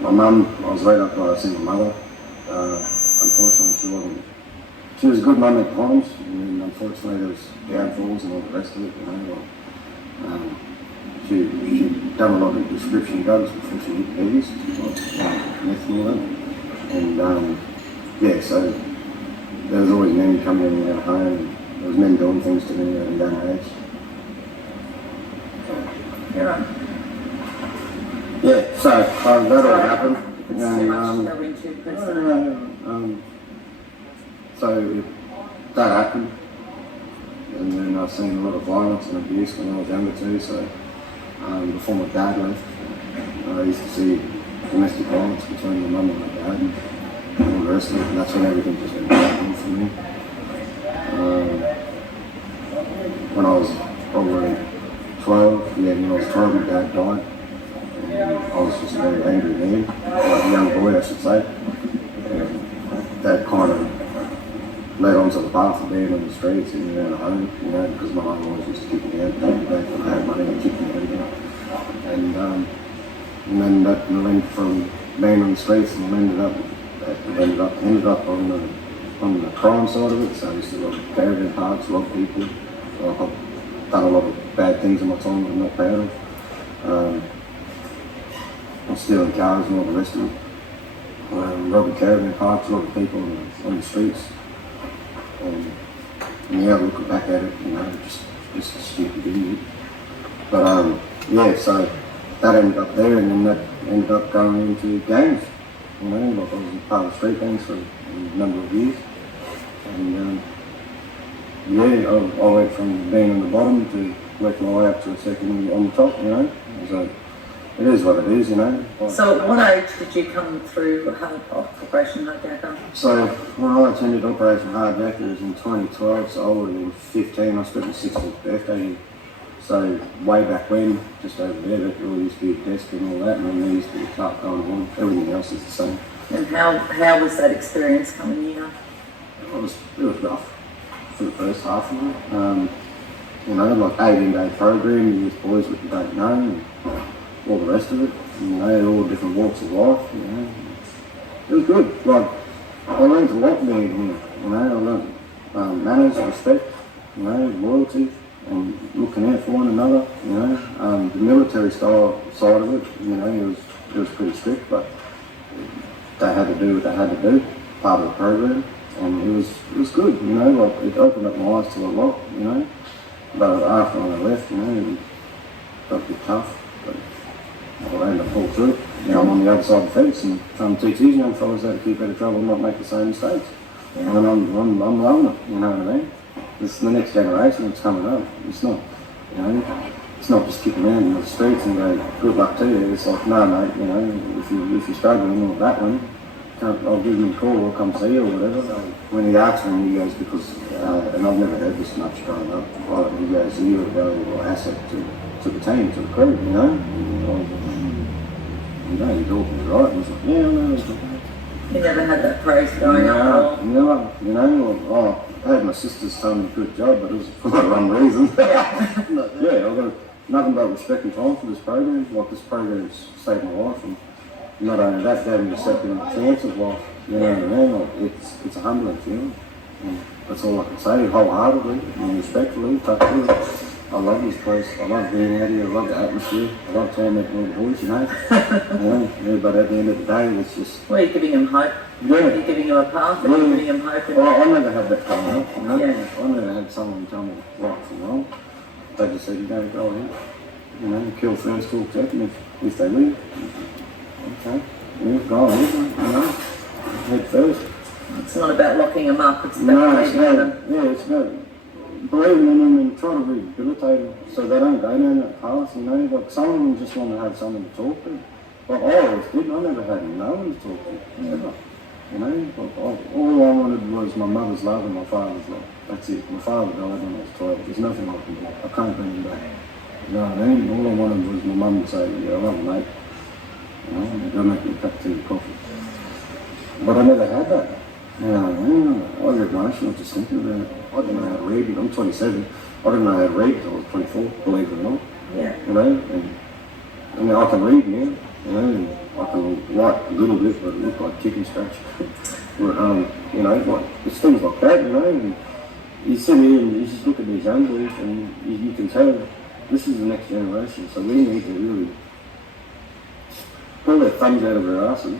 my mum, I was raised up by a single mother. Unfortunately, she was a good mum at times, and unfortunately there was downfalls and all the rest of it, you know. She'd done a lot of prescription drugs before she hit heavies, like meth and all that. And yeah, so there was always men coming in and out home, and there was men doing things to me at a young age. You're right. Yeah, so that all happened. It's too much to go into personally. So that happened, and then I've seen a lot of violence and abuse when I was younger too. So before my dad left, I used to see domestic violence between my mum and my dad and all the rest of it, and that's when everything just went downhill for me. When I was probably 12, when I was 12, my dad died, and I was just a very angry man, like a young boy I should say, and that kind of led on to the path of being on the streets and around home, because my mum always used to kick me out every day when I had money and kick me out again. And then that went from being on the streets and ended up on the crime side of it. So I used to rob caravan parks, rob people. I've done a lot of bad things in my time that I'm not proud of. I'm stealing cars and all the rest of it. Robbing caravan parks, robbing people on the streets. And yeah, looking back at it, just a stupid idiot. But yeah, so that ended up there, and then that ended up going into gangs. Like I was part of street gangs for a number of years. And yeah, I went from being on the bottom to working my way up to a second on the top, So it is what it is, So at what age did you come through Operation Hardjacker? So when I attended Operation Hardjacker, it was in 2012, so I would have been 15. I spent my 16th birthday here. So way back when, just over there, there used to be a desk and all that, and then there used to be a cart going on. Everything else is the same. And how was that experience coming here? It was rough for the first half of it. Like 18-day program, you use boys what you don't know, and all the rest of it. All different walks of life. It was good. Like I learned a lot being here. I learned manners, respect, loyalty, and looking out for one another. The military style side of it, it was pretty strict, but they had to do what they had to do, part of the program, and it was good. Like it opened up my eyes to a lot. But after I left, it got a bit tough. But I ended up pulled through it. Now I'm on the other side of the fence and trying to teach these young fellas how to keep out of trouble and not make the same mistakes. And I'm loving it, you know what I mean? It's the next generation that's coming up. It's not, it's not just kicking around in the streets and go, good luck to you. It's like, no mate, if you're struggling with that one, I'll give you a call or come see you or whatever. When he asked me, he goes, because, and I've never heard this much growing up, he goes, you're a valuable asset to the team, to the crew, you're talking right. And I was like, yeah, I know. You never had that praise going up at all? Never, I had my sisters tell me good job, but it was for the wrong reason. Yeah, I've got nothing but respect and time for this program. Like this program's saved my life, and not only that, gave me a second chance of life. You know what I mean? Like, it's a humbling feeling. And that's all I can say, wholeheartedly and respectfully, touchfully. I love this place. I love being out here. I love the atmosphere. I love tormenting all the boys, But at the end of the day, it's just... Well, you're giving them hope. Yeah. You're giving them a path, and you're giving them hope. I never had that coming up, I never had someone tell me right from wrong. They just said, go ahead. Kill first, talk second if they live. Okay. Go ahead, head first. It's not about locking them up, it's about it's about believing in them and trying to rehabilitate them so they don't go down that path, Like some of them just want to have someone to talk to. Like I always did, I never had no one to talk to, ever. All I wanted was my mother's love and my father's love. That's it. My father died when I was 12. There's nothing I can do. I can't bring him back. You know what I mean? All I wanted was my mum to say, yeah, I love you, mate. Go make me a cup of tea and coffee. But I never had that. I get emotional just thinking about it. I didn't know how to read. I'm 27. I didn't know how to read until I was 24, believe it or not. Yeah. And I can read now, and I can write a little bit, but it looks like chicken scratch. But, like, it's things like that, and you sit here and you just look at these young boys and you can tell this is the next generation, so we need to really pull their thumbs out of their asses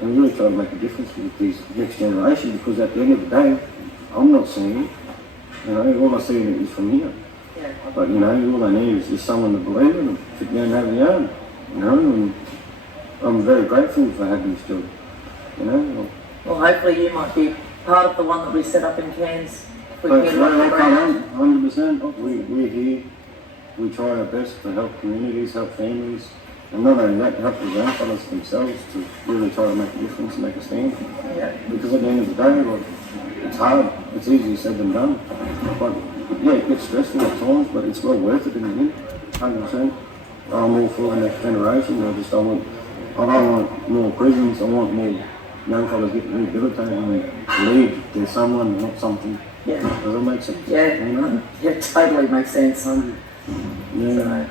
and really try to make a difference with this next generation, because at the end of the day, I'm not seeing it. All I see is from here. Yeah. But all I need is just someone to believe in and sit down and have their own. And I'm very grateful for having this job. Well, hopefully you might be part of the one that we set up in Cairns. But 100%. We're here. We try our best to help communities, help families, And not only that, help the grandfathers themselves to really try to make a difference and make a stand. Because at the end of the day, like, it's hard. It's easier said than done. But yeah, it gets stressful at times, but it's well worth it in the end. 100%. I'm all for the next generation. I don't want more prisons. I want more young fellas getting rehabilitated and lead to someone, not something. Yeah. Does that make sense? Yeah, You know? yeah, totally makes sense. Yeah. So,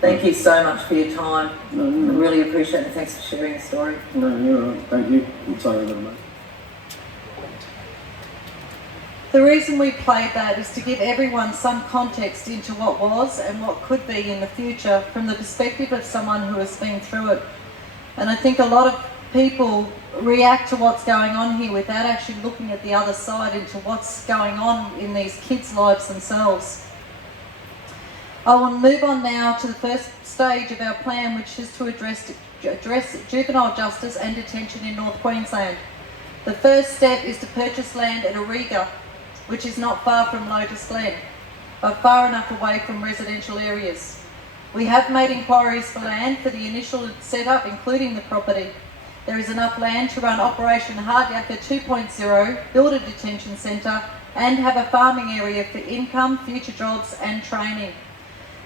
thank you so much for your time. I No, really appreciate it. Thanks for sharing the story. you're right. Thank you. I'm sorry about that. The reason we played that is to give everyone some context into what was and what could be in the future from the perspective of someone who has been through it. And I think a lot of people react to what's going on here without actually looking at the other side into what's going on in these kids' lives themselves. I will move on now to the first stage of our plan, which is to address juvenile justice and detention in North Queensland. The first step is to purchase land at Auriga, which is not far from Lotus Glen, but far enough away from residential areas. We have made inquiries for land for the initial setup, including the property. There is enough land to run Operation Hardyacker 2.0, build a detention centre, and have a farming area for income, future jobs and training.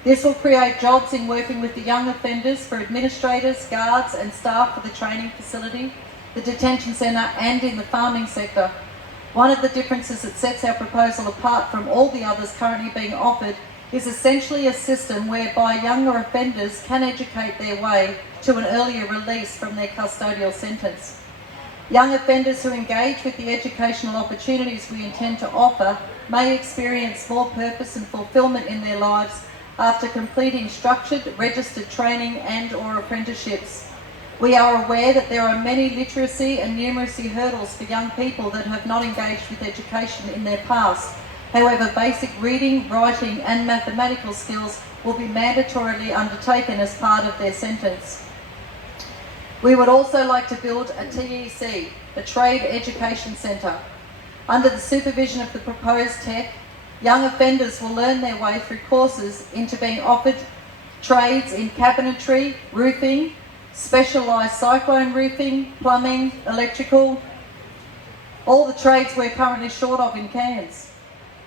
This will create jobs in working with the young offenders for administrators, guards and staff for the training facility, the detention centre and in the farming sector. One of the differences that sets our proposal apart from all the others currently being offered is essentially a system whereby younger offenders can educate their way to an earlier release from their custodial sentence. Young offenders who engage with the educational opportunities we intend to offer may experience more purpose and fulfilment in their lives after completing structured, registered training and/or apprenticeships. We are aware that there are many literacy and numeracy hurdles for young people that have not engaged with education in their past. However, basic reading, writing and mathematical skills will be mandatorily undertaken as part of their sentence. We would also like to build a TEC, a Trade Education Centre. Under the supervision of the proposed TEC, young offenders will learn their way through courses into being offered trades in cabinetry, roofing, specialised cyclone roofing, plumbing, electrical, all the trades we're currently short of in Cairns.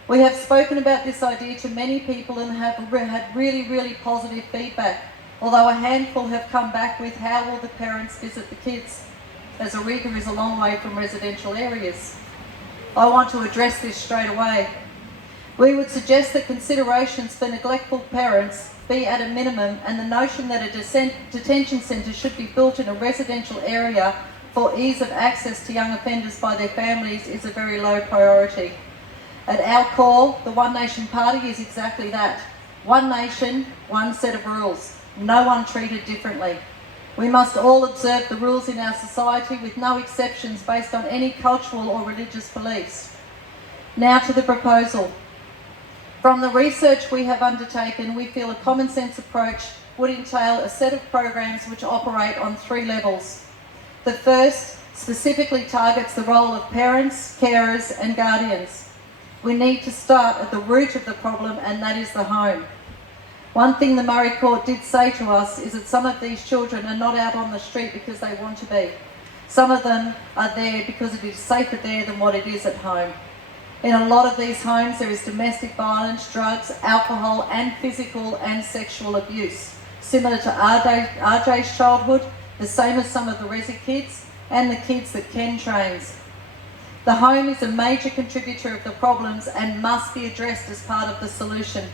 We have spoken about this idea to many people and have had really positive feedback, although a handful have come back with how will the parents visit the kids, as Auriga is a long way from residential areas. I want to address this straight away. We would suggest that considerations for neglectful parents be at a minimum, and the notion that a detention centre should be built in a residential area for ease of access to young offenders by their families is a very low priority. At our core, the One Nation Party is exactly that. One nation, one set of rules. No one treated differently. We must all observe the rules in our society with no exceptions based on any cultural or religious beliefs. Now to the proposal. From the research we have undertaken, we feel a common sense approach would entail a set of programs which operate on 3 levels. The first specifically targets the role of parents, carers and guardians. We need to start at the root of the problem, and that is the home. One thing the Murray Court did say to us is that some of these children are not out on the street because they want to be. Some of them are there because it is safer there than what it is at home. In a lot of these homes there is domestic violence, drugs, alcohol and physical and sexual abuse. Similar to RJ's childhood, the same as some of the resi kids and the kids that Ken trains. The home is a major contributor of the problems and must be addressed as part of the solution.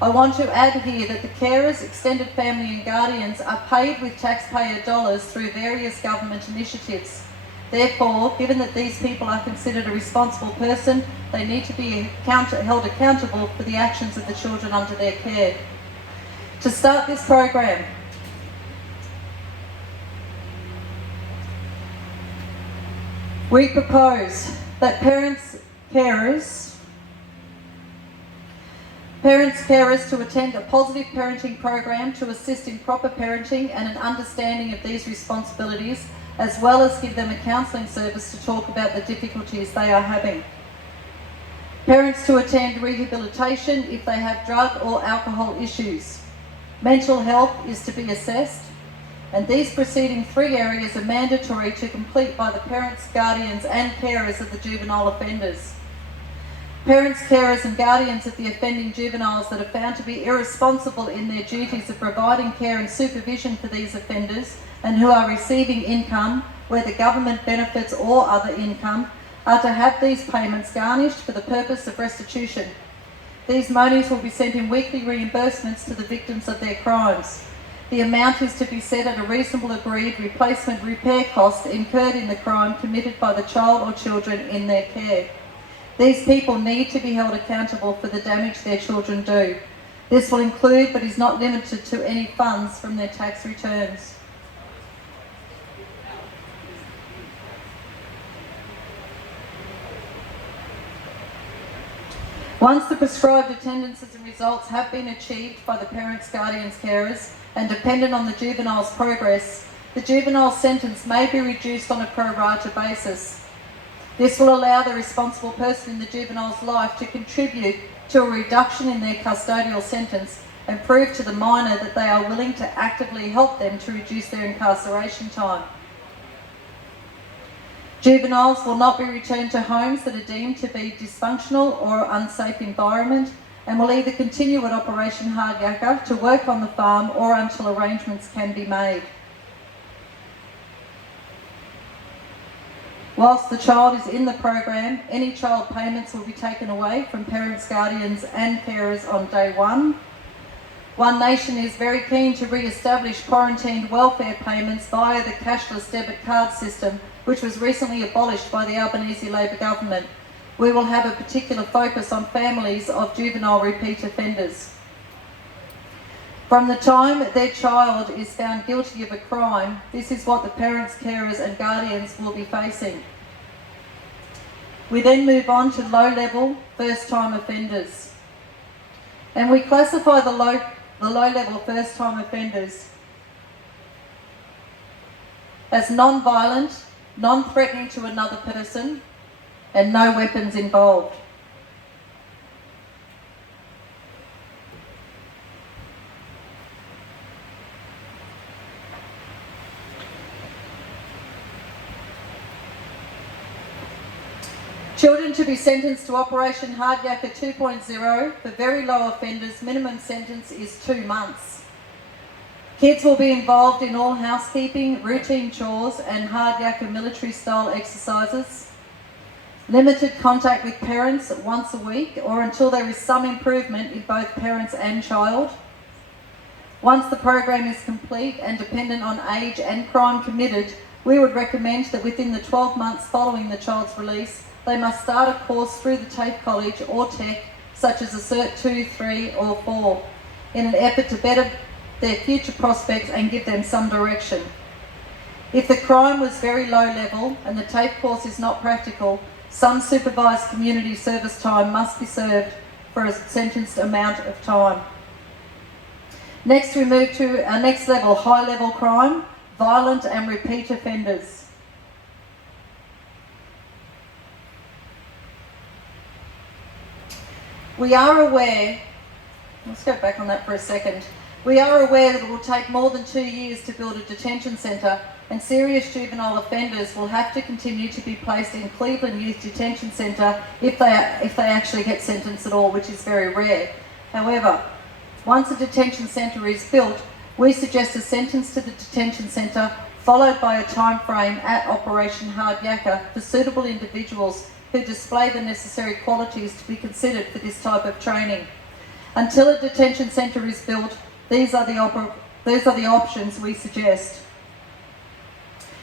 I want to add here that the carers, extended family and guardians are paid with taxpayer dollars through various government initiatives. Therefore, given that these people are considered a responsible person, they need to be held accountable for the actions of the children under their care. To start this program, we propose that parents, carers to attend a positive parenting program to assist in proper parenting and an understanding of these responsibilities, as well as give them a counselling service to talk about the difficulties they are having. Parents to attend rehabilitation if they have drug or alcohol issues. Mental health is to be assessed, and these preceding 3 areas are mandatory to complete by the parents, guardians and carers of the juvenile offenders. Parents, carers and guardians of the offending juveniles that are found to be irresponsible in their duties of providing care and supervision for these offenders and who are receiving income, whether government benefits or other income, are to have these payments garnished for the purpose of restitution. These monies will be sent in weekly reimbursements to the victims of their crimes. The amount is to be set at a reasonable agreed replacement repair cost incurred in the crime committed by the child or children in their care. These people need to be held accountable for the damage their children do. This will include, but is not limited to, any funds from their tax returns. Once the prescribed attendances and results have been achieved by the parents, guardians, carers, and dependent on the juvenile's progress, the juvenile's sentence may be reduced on a pro rata basis. This will allow the responsible person in the juvenile's life to contribute to a reduction in their custodial sentence and prove to the minor that they are willing to actively help them to reduce their incarceration time. Juveniles will not be returned to homes that are deemed to be dysfunctional or unsafe environment and will either continue at Operation Hard Yakka to work on the farm or until arrangements can be made. Whilst the child is in the program, any child payments will be taken away from parents, guardians and carers on day 1. One Nation is very keen to re-establish quarantined welfare payments via the cashless debit card system, which was recently abolished by the Albanese Labor government. We will have a particular focus on families of juvenile repeat offenders. From the time their child is found guilty of a crime, this is what the parents, carers and guardians will be facing. We then move on to low-level first-time offenders. And we classify the low-level first-time offenders as non-violent, non-threatening to another person, and no weapons involved. Children to be sentenced to Operation Hard Yakka 2.0 for very low offenders, minimum sentence is 2 months. Kids will be involved in all housekeeping, routine chores and Hard Yakka military style exercises. Limited contact with parents once a week or until there is some improvement in both parents and child. Once the program is complete and dependent on age and crime committed, we would recommend that within the 12 months following the child's release, they must start a course through the TAFE College or TEC, such as a Cert 2, 3 or 4, in an effort to better their future prospects and give them some direction. If the crime was very low level and the TAFE course is not practical, some supervised community service time must be served for a sentenced amount of time. Next we move to our next level, high level crime, violent and repeat offenders. We are aware, let's go back on that for a second. We are aware that it will take more than 2 years to build a detention centre, and serious juvenile offenders will have to continue to be placed in Cleveland Youth Detention Centre if they actually get sentenced at all, which is very rare. However, once a detention centre is built, we suggest a sentence to the detention centre followed by a time frame at Operation Hard Yakka for suitable individuals who display the necessary qualities to be considered for this type of training. Until a detention centre is built, these are the options we suggest.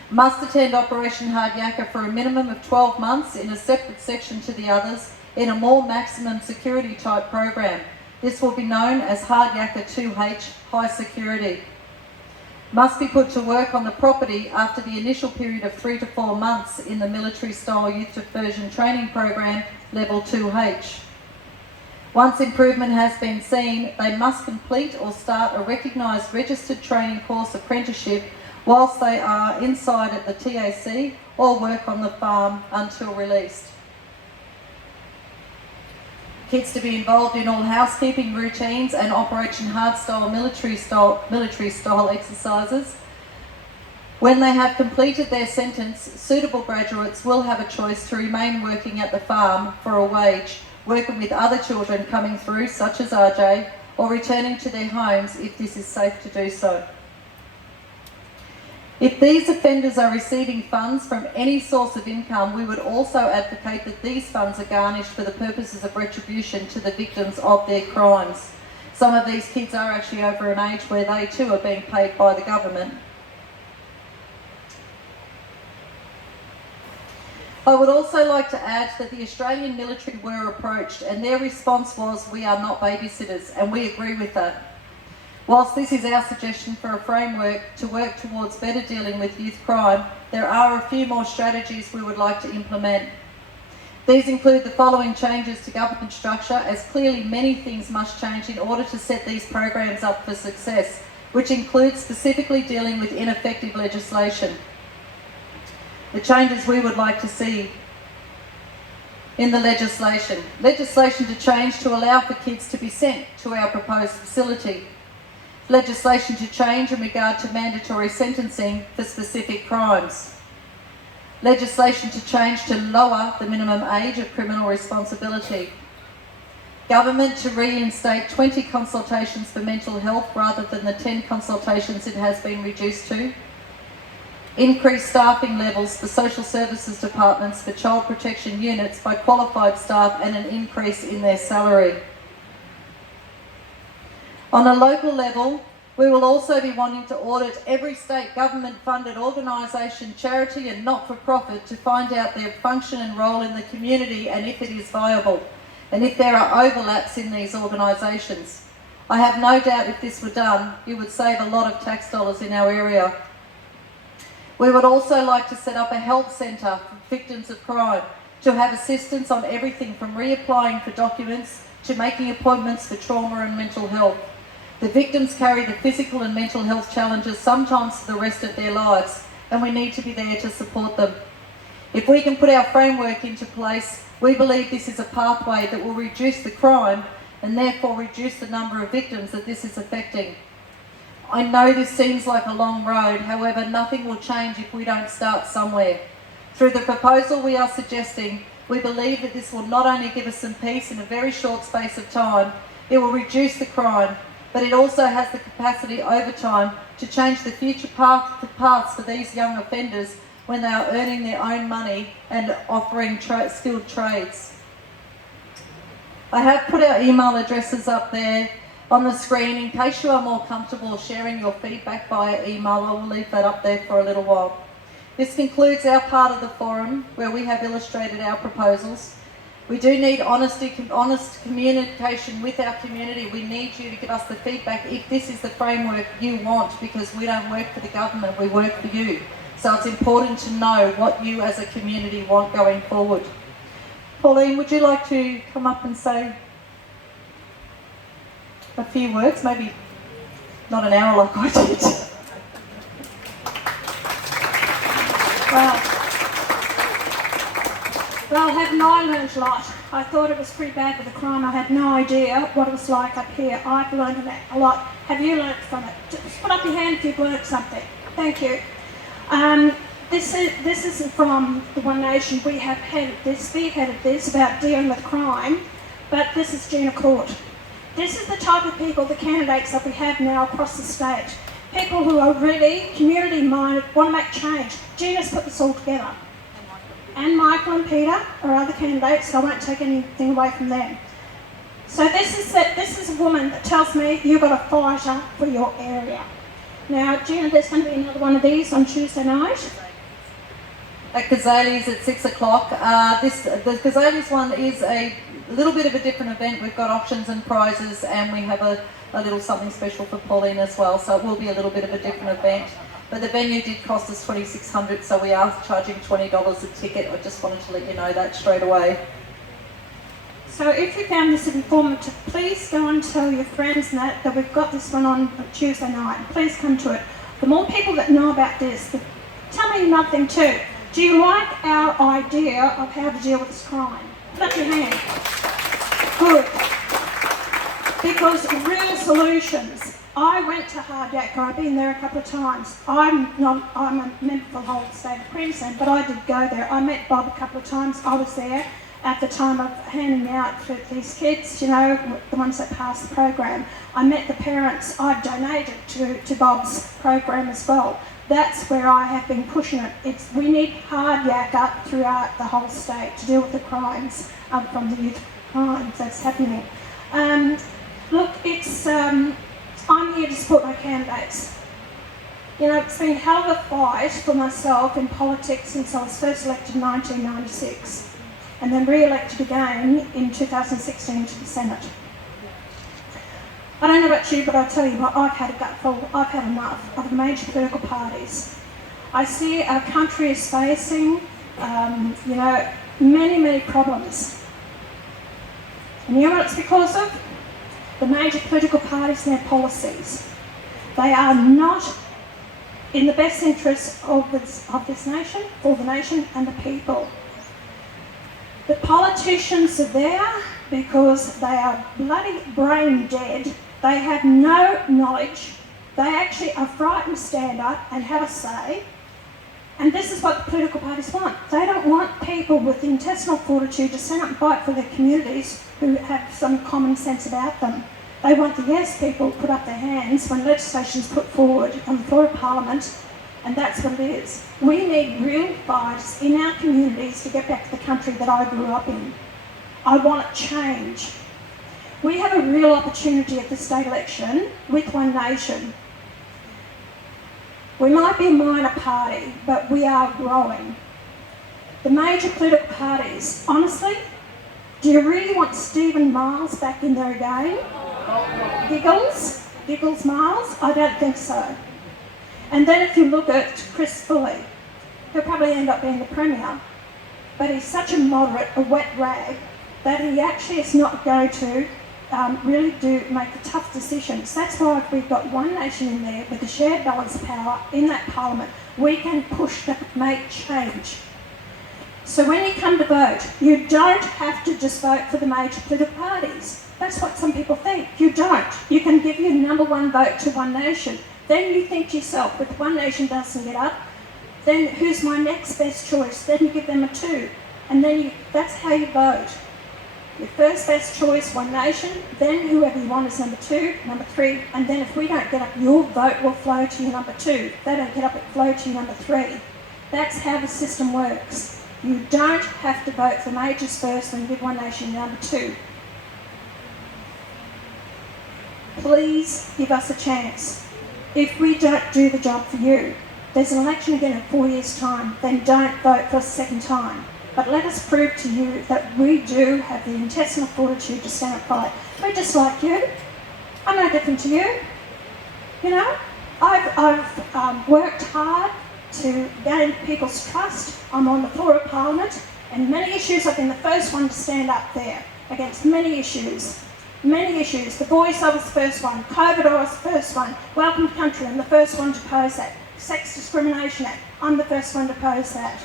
Must attend Operation Hard Yakka for a minimum of 12 months in a separate section to the others in a more maximum security type program. This will be known as Hard Yakka 2H, high security. Must be put to work on the property after the initial period of 3 to 4 months in the military style youth diversion training program, level 2H. Once improvement has been seen, they must complete or start a recognised registered training course apprenticeship whilst they are inside at the TAC or work on the farm until released. kids to be involved in all housekeeping routines and Operation Hardstyle military style exercises. When they have completed their sentence, suitable graduates will have a choice to remain working at the farm for a wage, working with other children coming through, such as RJ, or returning to their homes if this is safe to do so. If these offenders are receiving funds from any source of income, we would also advocate that these funds are garnished for the purposes of retribution to the victims of their crimes. Some of these kids are actually over an age where they too are being paid by the government. I would also like to add that the Australian military were approached and their response was, "We are not babysitters," and we agree with that. Whilst this is our suggestion for a framework to work towards better dealing with youth crime, there are a few more strategies we would like to implement. These include the following changes to government structure, as clearly many things must change in order to set these programs up for success, which includes specifically dealing with ineffective legislation. The changes we would like to see in the legislation. Legislation to change to allow for kids to be sent to our proposed facility. Legislation to change in regard to mandatory sentencing for specific crimes. Legislation to change to lower the minimum age of criminal responsibility. Government to reinstate 20 consultations for mental health rather than the 10 consultations it has been reduced to. Increase staffing levels for social services departments for child protection units by qualified staff and an increase in their salary. On a local level, we will also be wanting to audit every state government-funded organisation, charity and not-for-profit to find out their function and role in the community and if it is viable, and if there are overlaps in these organisations. I have no doubt if this were done, it would save a lot of tax dollars in our area. We would also like to set up a help centre for victims of crime to have assistance on everything from reapplying for documents to making appointments for trauma and mental health. The victims carry the physical and mental health challenges sometimes for the rest of their lives, and we need to be there to support them. If we can put our framework into place, we believe this is a pathway that will reduce the crime and therefore reduce the number of victims that this is affecting. I know this seems like a long road, however, nothing will change if we don't start somewhere. Through the proposal we are suggesting, we believe that this will not only give us some peace in a very short space of time, it will reduce the crime, but it also has the capacity over time to change the future paths for these young offenders when they are earning their own money and offering skilled trades. I have put our email addresses up there on the screen in case you are more comfortable sharing your feedback via email. I will leave that up there for a little while. This concludes our part of the forum where we have illustrated our proposals. We do need honest communication with our community. We need you to give us the feedback if this is the framework you want, because we don't work for the government, we work for you. So it's important to know what you as a community want going forward. Pauline, would you like to come up and say a few words? Maybe not an hour like I did. Well, haven't I learned a lot? I thought it was pretty bad with the crime. I had no idea what it was like up here. I've learned a lot. Have you learned from it? Just put up your hand if you've learned something. Thank you. This isn't from the One Nation. We have spearheaded this about dealing with crime, but this is Geena Court. This is the type of people, the candidates that we have now across the state. People who are really community-minded, want to make change. Geena's put this all together. And Michael and Peter are other candidates, so I won't take anything away from them. So this is a woman that tells me you've got a fighter for your area. Now, Geena, there's going to be another one of these on Tuesday night. At Kazali's at 6 o'clock. The Kazali's one is a little bit of a different event. We've got options and prizes, and we have a little something special for Pauline as well, so it will be a little bit of a different event. But the venue did cost us $2,600, so we are charging $20 a ticket. I just wanted to let you know that straight away. So if you found this informative, please go and tell your friends that we've got this one on Tuesday night. Please come to it. The more people that know about this, tell me another thing too. Do you like our idea of how to deal with this crime? Put up your hand. Good. Because real solutions. I went to Hard Yakka, I've been there a couple of times. I'm a member for the whole state of Queensland, but I did go there. I met Bob a couple of times. I was there at the time of handing out for these kids, you know, the ones that passed the program. I met the parents. I've donated to Bob's program as well. That's where I have been pushing it. We need Hard Yakka throughout the whole state to deal with the crimes from the youth crimes that's happening. Look, I'm here to support my candidates. You know, it's been a hell of a fight for myself in politics since I was first elected in 1996 and then re-elected again in 2016 to the Senate. I don't know about you, but I'll tell you what, I've had a gutful. I've had enough of the major political parties. I see our country is facing, you know, many problems. And you know what it's because of? The major political parties and their policies. They are not in the best interests of this nation, for the nation and the people. The politicians are there because they are bloody brain dead. They have no knowledge. They actually are frightened to stand up and have a say. And this is what the political parties want. They don't want people with intestinal fortitude to stand up and fight for their communities who have some common sense about them. They want the yes people to put up their hands when legislation is put forward on the floor of Parliament, and that's what it is. We need real fights in our communities to get back to the country that I grew up in. I want it change. We have a real opportunity at the state election with One Nation. We might be a minor party, but we are growing. The major political parties, honestly, do you really want Stephen Miles back in there again? Giggles Miles? I don't think so. And then if you look at Chris Foley, he'll probably end up being the Premier, but he's such a moderate, a wet rag, that he actually is not going to really make the tough decisions. That's why if we've got One Nation in there with a shared balance of power in that Parliament, we can push that, make change. So when you come to vote, you don't have to just vote for the major political parties. That's what some people think. You don't. You can give your number one vote to One Nation. Then you think to yourself, if One Nation doesn't get up, then who's my next best choice? Then you give them a 2. And then that's how you vote. Your first best choice, One Nation, then whoever you want is number 2, number 3, and then if we don't get up, your vote will flow to your number 2. If they don't get up, it will flow to your number 3. That's how the system works. You don't have to vote for majors first and give One Nation number 2. Please give us a chance. If we don't do the job for you, there's an election again in 4 years' time, then don't vote for a second time. But let us prove to you that we do have the intestinal fortitude to stand up fight. We're just like you. I'm no different to you. You know, I've worked hard to gain people's trust. I'm on the floor of Parliament, and many issues I've been the first one to stand up there against many issues. Many issues. The Boys, I was the first one. COVID, I was the first one. Welcome to Country, I'm the first one to oppose that. Sex Discrimination Act, I'm the first one to oppose that.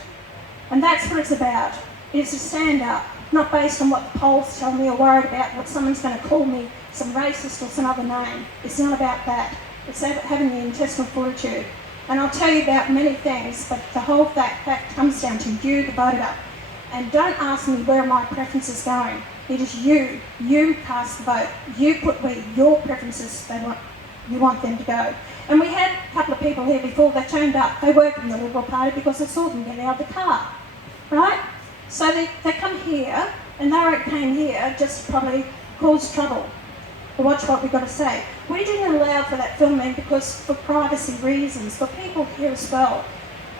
And that's what it's about, is to stand up, not based on what the polls tell me or worried about what someone's going to call me some racist or some other name. It's not about that. It's about having the intestinal fortitude. And I'll tell you about many things, but the whole fact comes down to you, the voter. And don't ask me where my preference is going. It is you. You cast the vote. You put where your preferences you want them to go. And we had a couple of people here before, they turned up, they were from the Liberal Party because they saw them get out of the car, right? So they come here, and they came here just to probably cause trouble. But watch what we've got to say. We didn't allow for that filming because for privacy reasons, for people here as well,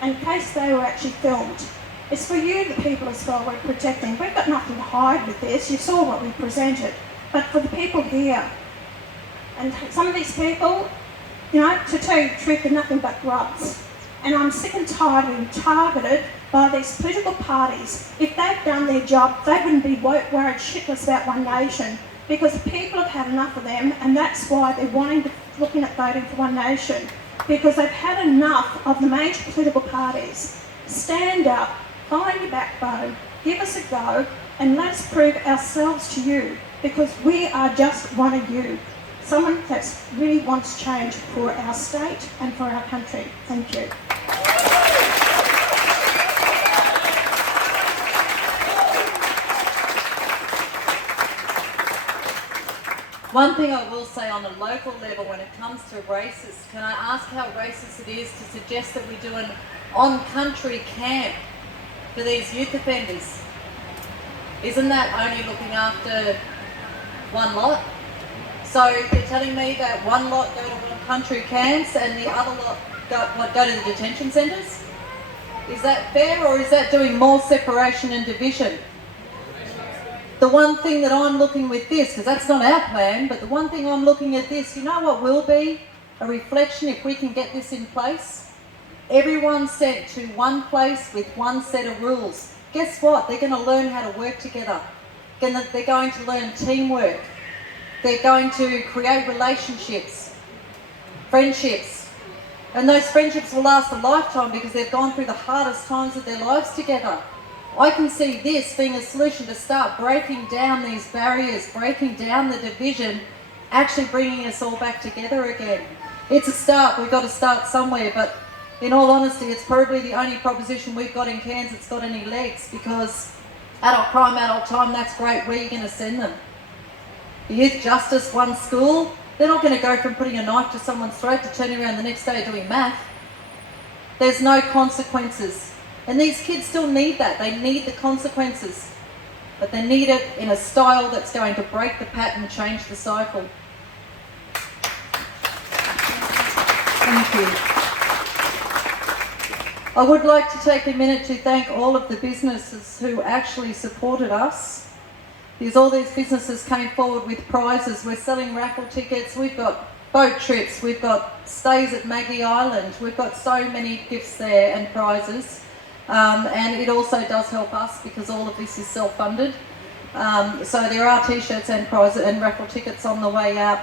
in case they were actually filmed. It's for you, the people as well, we're protecting. We've got nothing to hide with this. You saw what we presented. But for the people here, and some of these people, you know, to tell you the truth, they're nothing but grubs. And I'm sick and tired of being targeted by these political parties. If they'd done their job, they wouldn't be worried shitless about One Nation, because people have had enough of them, and that's why they're looking at voting for One Nation, because they've had enough of the major political parties. Stand up, find your backbone, give us a go, and let's prove ourselves to you, because we are just one of you. Someone that really wants change for our state and for our country. Thank you. One thing I will say on a local level when it comes to racist, can I ask how racist it is to suggest that we do an on-country camp for these youth offenders? Isn't that only looking after one lot? So you're telling me that one lot go to on-country camps and the other lot go to the detention centres? Is that fair, or is that doing more separation and division? The one thing that I'm looking with this, because that's not our plan, but the one thing I'm looking at this, you know what will be a reflection if we can get this in place? Everyone sent to one place with one set of rules. Guess what? They're going to learn how to work together. They're going to learn teamwork. They're going to create relationships, friendships. And those friendships will last a lifetime because they've gone through the hardest times of their lives together. I can see this being a solution to start breaking down these barriers, breaking down the division, actually bringing us all back together again. It's a start. We've got to start somewhere, but in all honesty, it's probably the only proposition we've got in Cairns that's got any legs, because adult crime, adult time, that's great. Where are you going to send them? The Youth Justice one school, they're not going to go from putting a knife to someone's throat to turning around the next day doing math. There's no consequences. And these kids still need that. They need the consequences. But they need it in a style that's going to break the pattern, change the cycle. Thank you. I would like to take a minute to thank all of the businesses who actually supported us, because all these businesses came forward with prizes. We're selling raffle tickets, we've got boat trips, we've got stays at Maggie Island, we've got so many gifts there and prizes. And it also does help us because all of this is self-funded. So there are t-shirts and prizes and raffle tickets on the way out.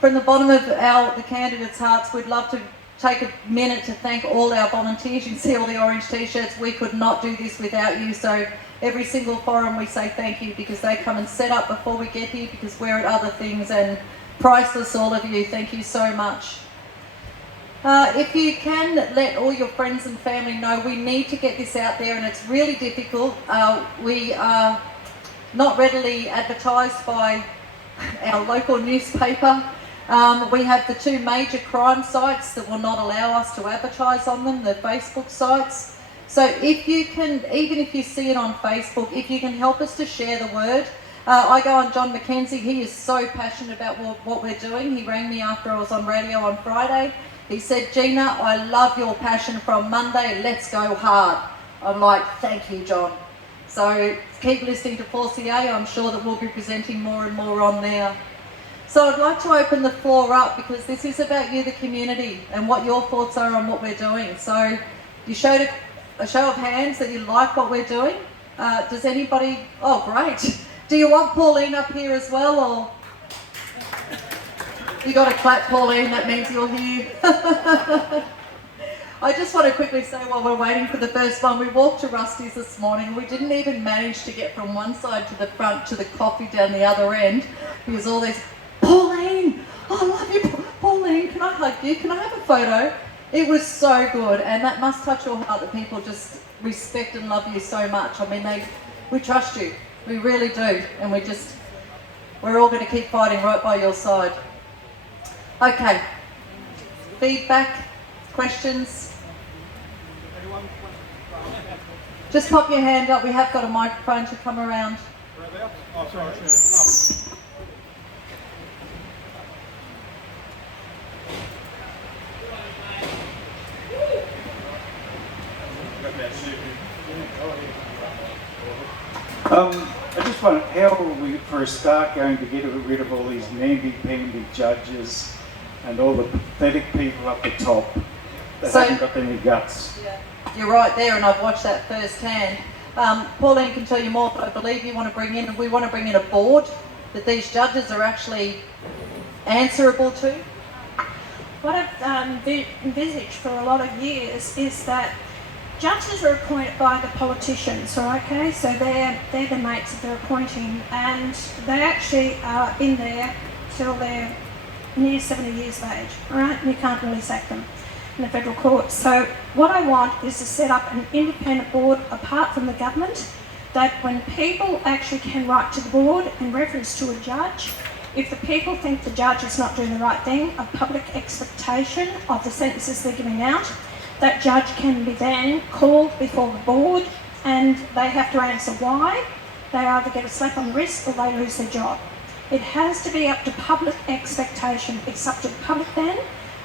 From the bottom of the candidates' hearts, we'd love to take a minute to thank all our volunteers. You can see all the orange t-shirts. We could not do this without you. So every single forum we say thank you, because they come and set up before we get here, because we're at other things, and priceless, all of you. Thank you so much. If you can let all your friends and family know, we need to get this out there, and it's really difficult. We are not readily advertised by our local newspaper. We have the two major crime sites that will not allow us to advertise on them, the Facebook sites. So if you can, even if you see it on Facebook, if you can help us to share the word. I go on John McKenzie. He is so passionate about what we're doing. He rang me after I was on radio on Friday. He said, Geena, I love your passion from Monday, let's go hard. I'm like, thank you, John. So keep listening to 4CA. I'm sure that we'll be presenting more and more on there. So I'd like to open the floor up, because this is about you, the community, and what your thoughts are on what we're doing. So you showed a show of hands that you like what we're doing. Does anybody, oh great. Do you want Pauline up here as well, or? You got to clap, Pauline, that means you're here. I just want to quickly say, while we're waiting for the first one, we walked to Rusty's this morning. We didn't even manage to get from one side to the front to the coffee down the other end, because all this, Pauline, oh, I love you, Pauline, can I hug you? Can I have a photo? It was so good, and that must touch your heart that people just respect and love you so much. I mean, we trust you, we really do, and we're all going to keep fighting right by your side. Okay, feedback, questions? Just pop your hand up, we have got a microphone to come around. Oh, sorry. I just wonder, how are we, for a start, going to get rid of all these namby-pamby judges and all the pathetic people up the top that haven't got any guts? Yeah, you're right there, and I've watched that firsthand. Pauline can tell you more, but I believe we want to bring in a board that these judges are actually answerable to. What I've envisaged for a lot of years is that Judges are appointed by the politicians, okay? So they're the mates that they're appointing, and they actually are in there till they're near 70 years of age, all right? And you can't really sack them in the federal court. So what I want is to set up an independent board apart from the government, that when people actually can write to the board in reference to a judge, if the people think the judge is not doing the right thing, a public expectation of the sentences they're giving out, that judge can be then called before the board and they have to answer why. They either get a slap on the wrist or they lose their job. It has to be up to public expectation. It's up to the public then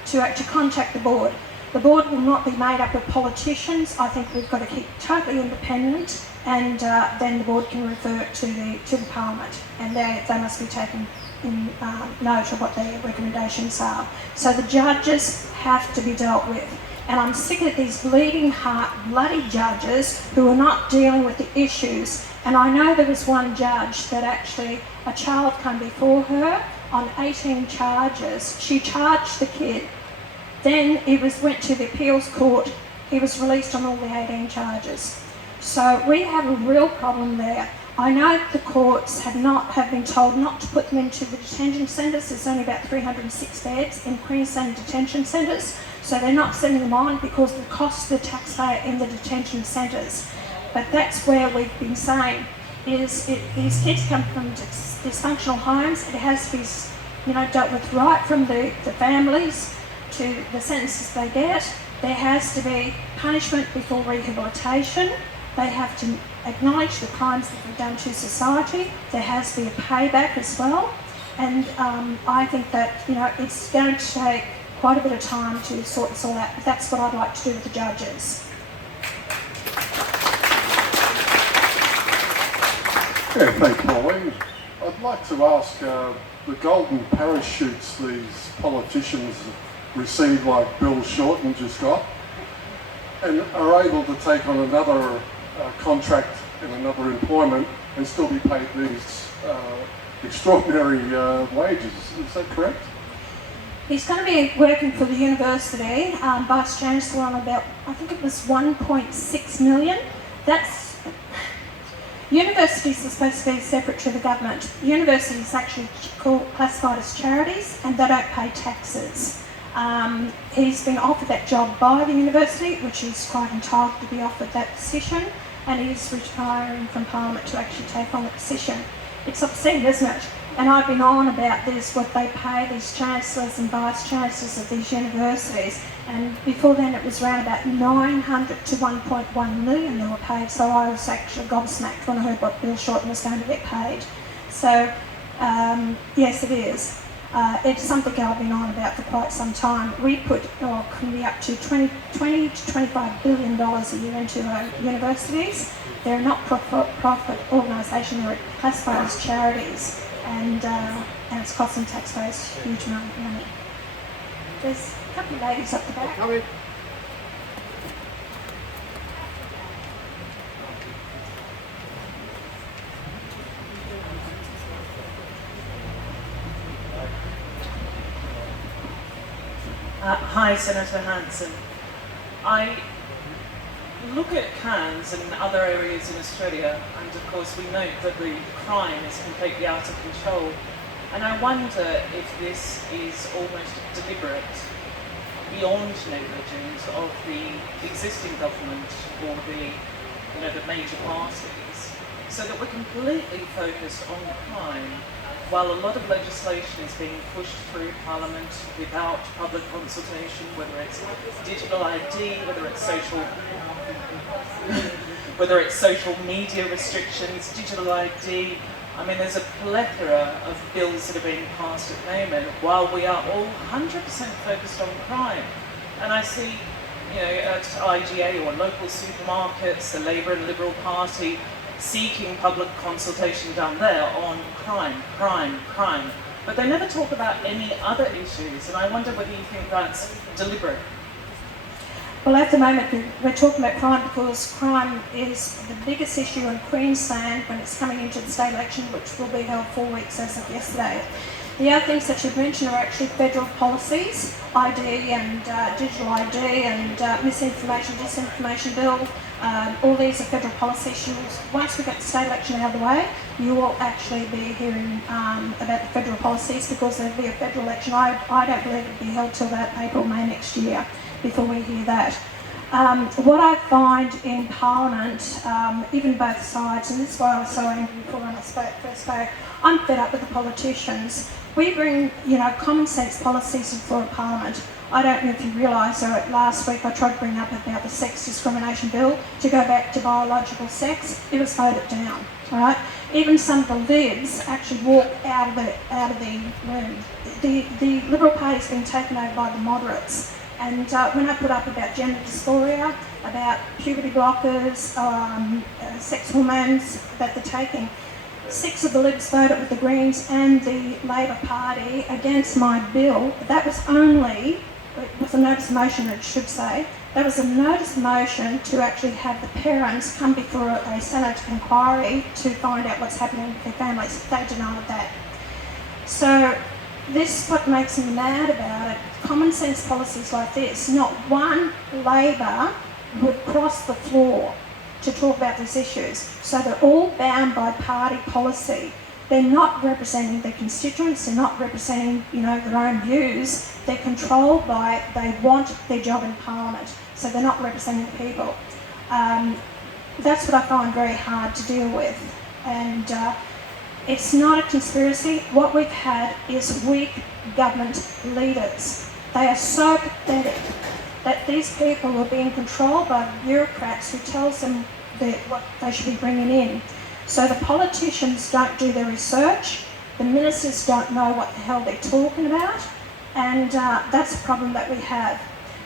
to contact the board. The board will not be made up of politicians. I think we've got to keep totally independent, and then the board can refer it to the Parliament, and they must be taken in note of what their recommendations are. So the judges have to be dealt with. And I'm sick of these bleeding heart, bloody judges who are not dealing with the issues. And I know there was one judge that actually, a child came before her on 18 charges. She charged the kid. Then he went to the appeals court. He was released on all the 18 charges. So we have a real problem there. I know the courts have been told not to put them into the detention centres. There's only about 306 beds in Queensland detention centres. So they're not sending them on because of the cost of the taxpayer in the detention centres. But that's where we've been saying is these kids come from dysfunctional homes. It has to be, dealt with right from the families to the sentences they get. There has to be punishment before rehabilitation. They have to acknowledge the crimes that they've done to society. There has to be a payback as well. And I think that, it's going to take quite a bit of time to sort this all out. But that's what I'd like to do with the judges. Yeah, thank you, Pauline. I'd like to ask the golden parachutes these politicians receive, like Bill Shorten just got, and are able to take on another contract in another employment and still be paid these extraordinary wages. Is that correct? He's going to be working for the university, Vice Chancellor, on about, I think it was 1.6 million. Universities are supposed to be separate to the government. Universities actually classified as charities, and they don't pay taxes. He's been offered that job by the university, which he's quite entitled to be offered that position, and he's retiring from Parliament to actually take on the position. It's obscene, isn't it? And I've been on about this, what they pay these chancellors and vice chancellors of these universities, and before then it was around about 900 to 1.1 million they were paid, so I was actually gobsmacked when I heard what Bill Shorten was going to get paid. So, yes, it is. It's something I've been on about for quite some time. We can be up to $20 to $25 billion a year into our universities. They're a not-profit organisation, they're classified as charities, and it's costing taxpayers a huge amount of money. There's a couple of ladies up the back. Come in. Hi, Senator Hanson. I look at Cairns and other areas in Australia, and of course we note that the crime is completely out of control. And I wonder if this is almost deliberate, beyond negligence of the existing government or the major parties, so that we're completely focused on crime, while a lot of legislation is being pushed through Parliament without public consultation, whether it's digital ID, whether it's social media restrictions, digital ID. I mean, there's a plethora of bills that are being passed at the moment, while we are all 100% focused on crime. And I see, at IGA or local supermarkets, the Labour and Liberal Party seeking public consultation done there on crime. But they never talk about any other issues, and I wonder whether you think that's deliberate. Well, at the moment we're talking about crime because crime is the biggest issue in Queensland when it's coming into the state election, which will be held 4 weeks as of yesterday. The other things that you've mentioned are actually federal policies, ID and digital ID and misinformation, disinformation bill. All these are federal policy issues. Once we get the state election out of the way, you will actually be hearing about the federal policies because there'll be a federal election. I don't believe it'll be held till about April, May next year before we hear that. What I find in Parliament, even both sides, and this is why I was so angry before when I first spoke, I'm fed up with the politicians. We bring, common sense policies before Parliament. I don't know if you realise, last week I tried to bring up about the sex discrimination bill to go back to biological sex. It was voted down, right? Even some of the Libs actually walked out of the room. The Liberal Party's been taken over by the moderates. And when I put up about gender dysphoria, about puberty blockers, sex hormones that they're taking, 6 of the Libs voted with the Greens and the Labor Party against my bill. That was only, it was a notice of motion, it should say, that was a notice of motion to actually have the parents come before a Senate inquiry to find out what's happening with their families. They denied that. So this is what makes me mad about it. Common sense policies like this, not one Labor would cross the floor to talk about these issues. So they're all bound by party policy. They're not representing their constituents, they're not representing, their own views. They're controlled by, they want their job in Parliament, so they're not representing the people. That's what I find very hard to deal with. And it's not a conspiracy. What we've had is weak government leaders. They are so pathetic that these people are being controlled by bureaucrats who tells them what they should be bringing in. So the politicians don't do their research, the ministers don't know what the hell they're talking about, and that's a problem that we have.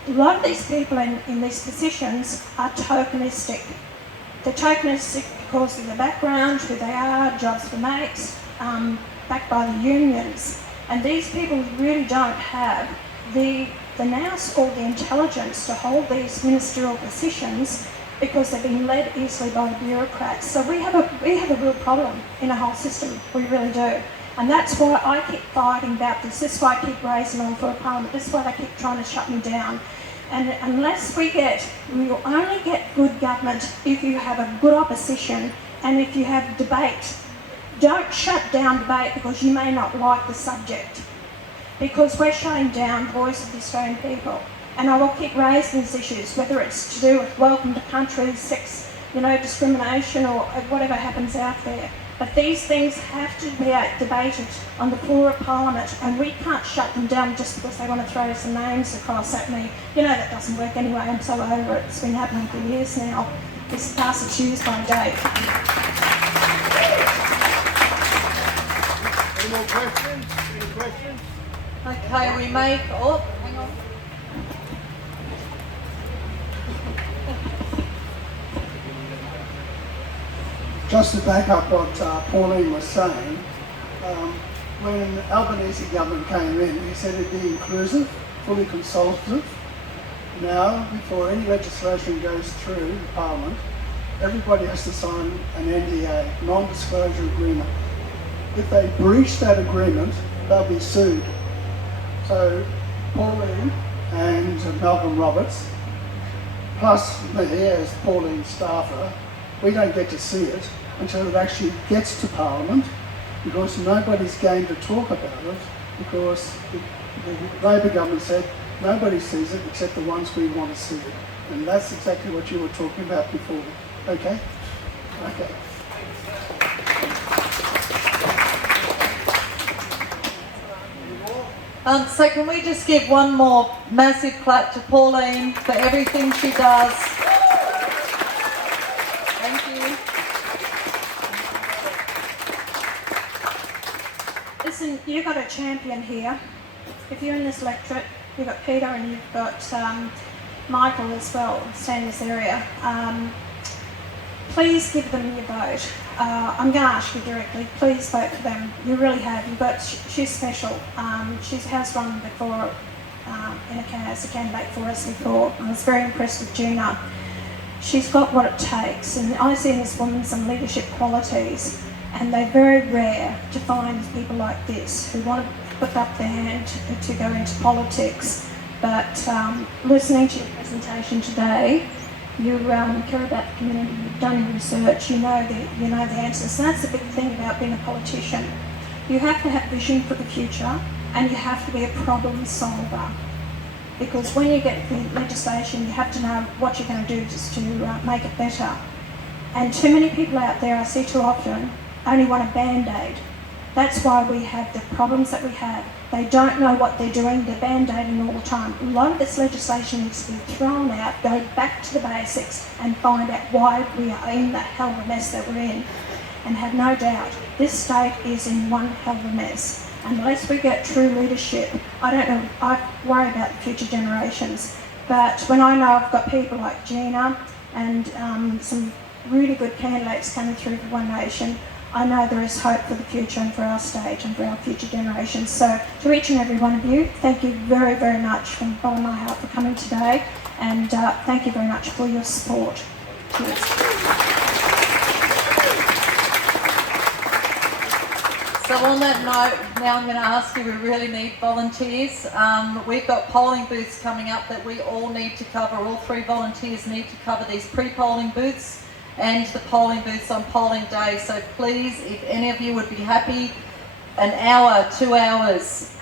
A lot of these people in these positions are tokenistic. They're tokenistic because of their background, who they are, jobs for mates, backed by the unions. And these people really don't have the nous or the intelligence to hold these ministerial positions because they've been led easily by the bureaucrats. So we have a real problem in the whole system, we really do. And that's why I keep fighting about this. This is why I keep raising on for a Parliament. This is why they keep trying to shut me down. And unless we will only get good government if you have a good opposition and if you have debate. Don't shut down debate because you may not like the subject. Because we're shutting down the voice of the Australian people. And I will keep raising these issues, whether it's to do with welcome to country, sex, discrimination or whatever happens out there. But these things have to be debated on the floor of Parliament, and we can't shut them down just because they want to throw some names across at me. That doesn't work anyway. I'm so over it. It's been happening for years now. This is past its use by date. Any more questions? Any questions? Okay, we may... Oh, hang on. Just to back up what Pauline was saying, when Albanese government came in, he said it'd be inclusive, fully consultative. Now, before any legislation goes through Parliament, everybody has to sign an NDA, non-disclosure agreement. If they breach that agreement, they'll be sued. So Pauline and Malcolm Roberts, plus me as Pauline's staffer, we don't get to see it until it actually gets to Parliament, because nobody's going to talk about it, because the Labor government said nobody sees it except the ones we want to see it. And that's exactly what you were talking about before. Okay? Okay. So can we just give one more massive clap to Pauline for everything she does? Thank you. Listen, you've got a champion here. If you're in this electorate, you've got Peter and you've got Michael as well, stay in this area. Please give them your vote. I'm going to ask you directly, please vote for them. You really have. You've got, she's special. She has run before as a candidate for us before. I was very impressed with Geena. She's got what it takes, and I see in this woman some leadership qualities. And they're very rare to find people like this who want to put up their hand to go into politics. But listening to your presentation today, you care about the community, you've done your research, you know the answers. And that's the big thing about being a politician. You have to have vision for the future, and you have to be a problem solver. Because when you get the legislation, you have to know what you're going to do just to make it better. And too many people out there, I see too often, only want a band-aid. That's why we have the problems that we have. They don't know what they're doing, they're band-aiding all the time. A lot of this legislation needs to be thrown out, go back to the basics and find out why we are in the hell of a mess that we're in. And have no doubt, this state is in one hell of a mess. Unless we get true leadership, I don't know, I worry about the future generations. But when I know I've got people like Geena and some really good candidates coming through for One Nation, I know there is hope for the future and for our state and for our future generations. So to each and every one of you, thank you very, very much from the bottom of my heart for coming today, and thank you very much for your support. Cheers. So on that note, now I'm going to ask you, we really need volunteers. We've got polling booths coming up that we all need to cover. All 3 volunteers need to cover these pre-polling booths and the polling booths on polling day. So please, if any of you would be happy, an hour, 2 hours.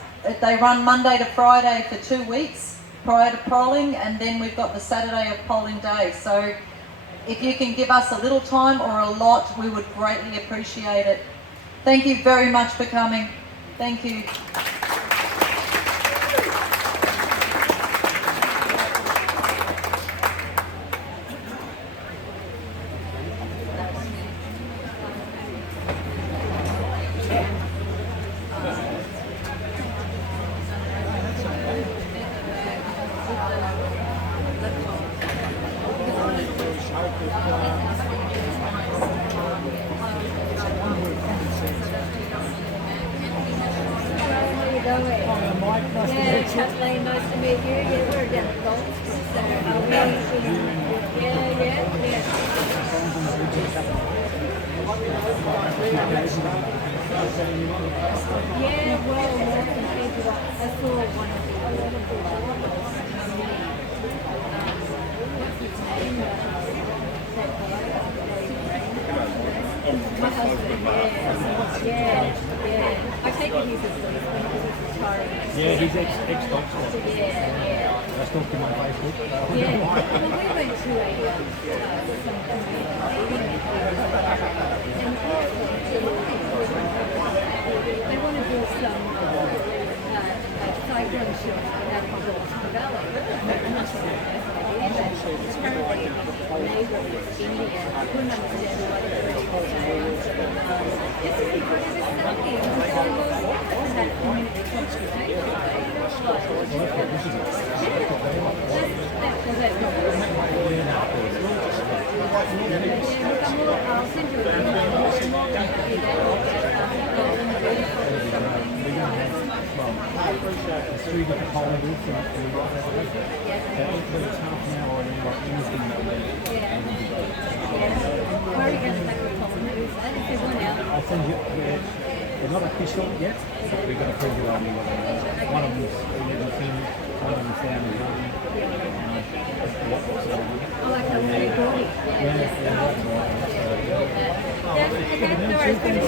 They run Monday to Friday for 2 weeks prior to polling, and then we've got the Saturday of polling day. So if you can give us a little time or a lot, we would greatly appreciate it. Thank you very much for coming. Thank you. Yeah, Kathleen, nice to meet you. Yeah, we're down at Gold. So, yeah, well, I saw one of my husband, yeah. I take it he's a policeman because he's retiring. Yeah, he's ex-boxer. Yeah. I stalked him on Facebook. Yeah, well, we went to a some they want to do some cyclone show out of the valley. I'm not sure what that's going to be, but apparently a neighbor is Indian. I couldn't understand why they were saying. It's because it's something. That community consultation. I'll send you an There's 3 different polling booths and that includes half an hour and like anything that where are you going to take the polling booths? If there's one out. I'll send you, they're not official yet, but we're going to print you on one of them's in Edmonton, one of them's down in London. Oh, like a really good. No worries, good to meet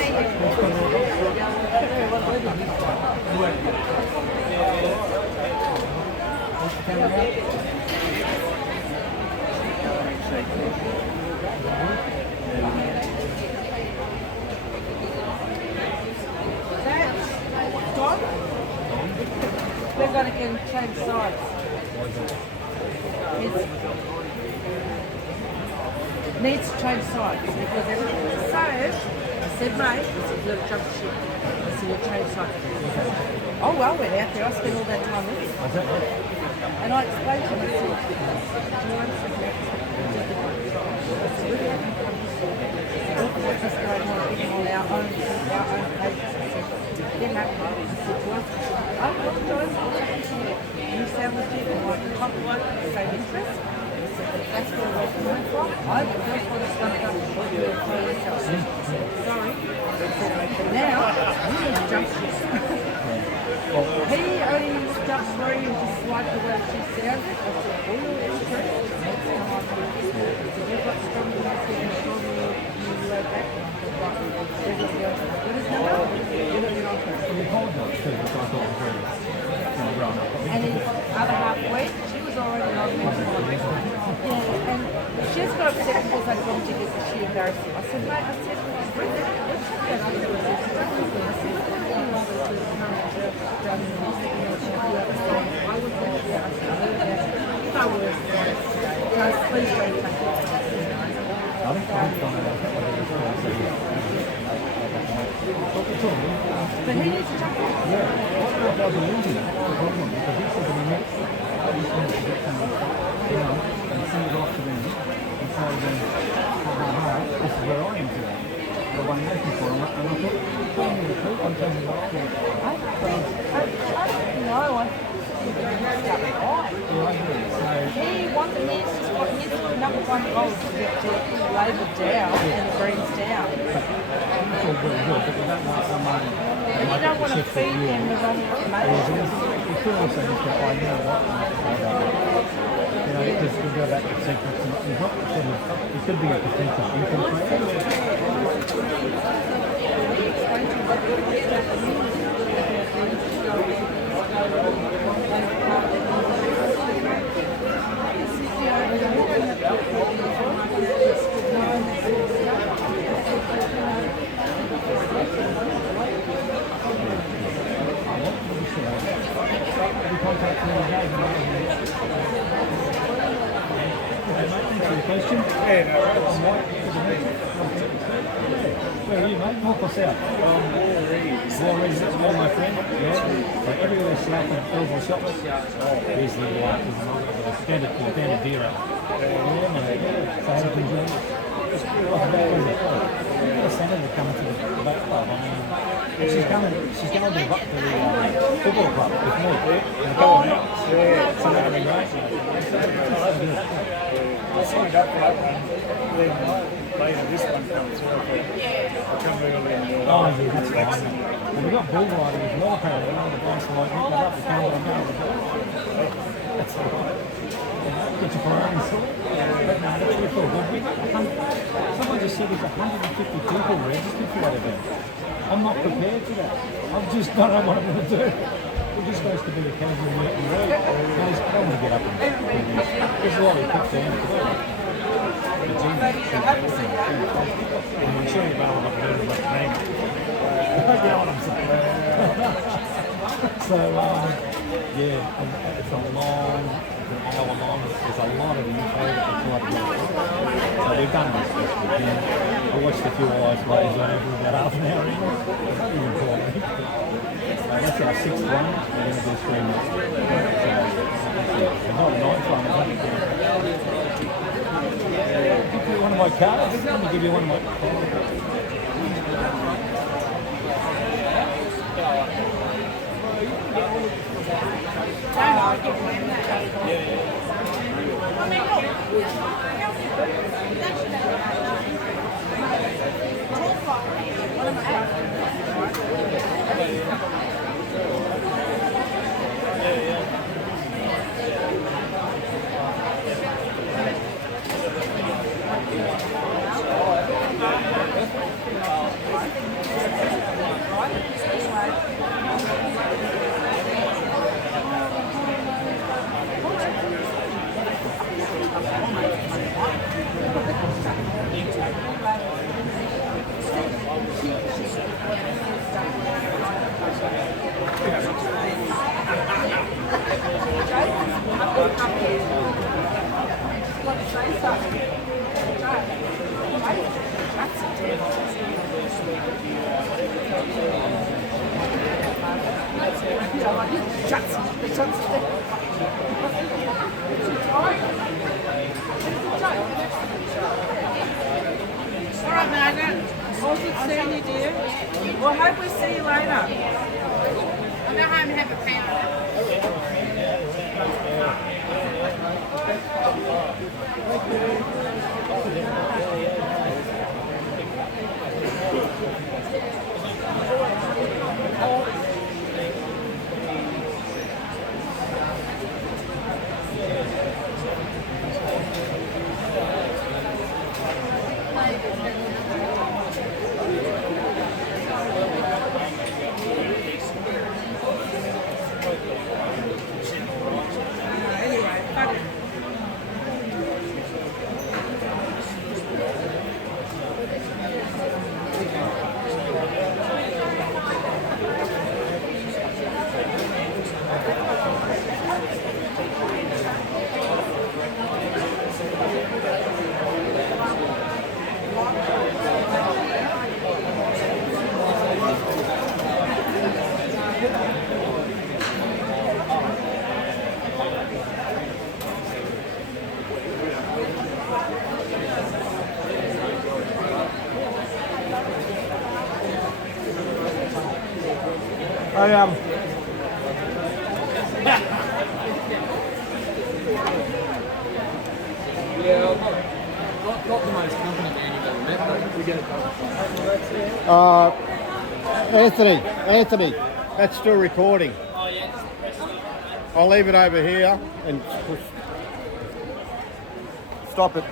We're going to get him change sides. Needs to change sides because everything. So I said, mate, this is a little jump ship. I said, we'll change sides. Oh well, went out there. I spent all that time with him. And I explained to him, I said, do you understand? What's this going on our own pages? Then that I said to us, I apologise for what happened to you. You sound legitimate, like the top bloke with the same interest. That's where we're coming from. I'm the first one that's going to go to the police. Sorry. And his other half week, she was already on me. Yeah, and she just got upset because I told her to get the she embarrassed him. I said, mate, I said, let's check that out. I said, I would think, yeah, I said, if I were, just please don't take it. But he needs to jump in. Yeah, what about the engine? The problem, because he said that he met these things to get them, and send it off to them, and say to them, this is where I am today. The one looking for him, and I thought, you're telling me the truth, I'm telling you what I think. No, I he wanted his number one goal to get to Labour down and the Greens down. That's all very good, but you don't want someone... And you don't want to feed them the wrong information. You could also just go, I know what, just to go back to secrets, and it's not sort of, it could be a potential infiltrator. Question? Yeah, no, where are you, mate? North or south? Warrees, that's where my friend. Yeah. So everywhere south of Elbow Shops. There's the standard dealer. Yeah, mate. So how can you what's about is it? The senator coming to the boat club. I mean, she's going to the football club with me. In a couple of hours. Yeah. So that'll be great. I signed up for that one. Then later this one comes through. I'll come early and oh, yeah, that's fine. Well, we've got bull riding as well, apparently. One of the guys like me goes up the camera and down the bull. That's all right. Get your Ferrari sorted. But no, that's really cool. Someone just said there's 150 people registered for that event. I'm not prepared for that. I just don't know what I'm going to do. We're just supposed to be a casual meet and work. I just don't want to get up and there's a lot of put down to do. I'm sure you're able to do it with name. You know what I'm saying? So, yeah, it's a long, an hour long. There's a lot of info that we try to get. So we've done this weekend. I watched a few eyes glaze over about half an hour in. It's not even 4 weeks. That's our 6th one. We're going to do 3 more. So, not a 9th one, I think. Give me one of my cards. Let me give you one of my cards. Alright, Margaret. All good seeing you, dear. Well, hope we see you later. I'll go home and have a pound. Yeah, not the most company man you've ever met, but we get it. Anthony, that's still recording. Oh, yeah. I'll leave it over here and stop it.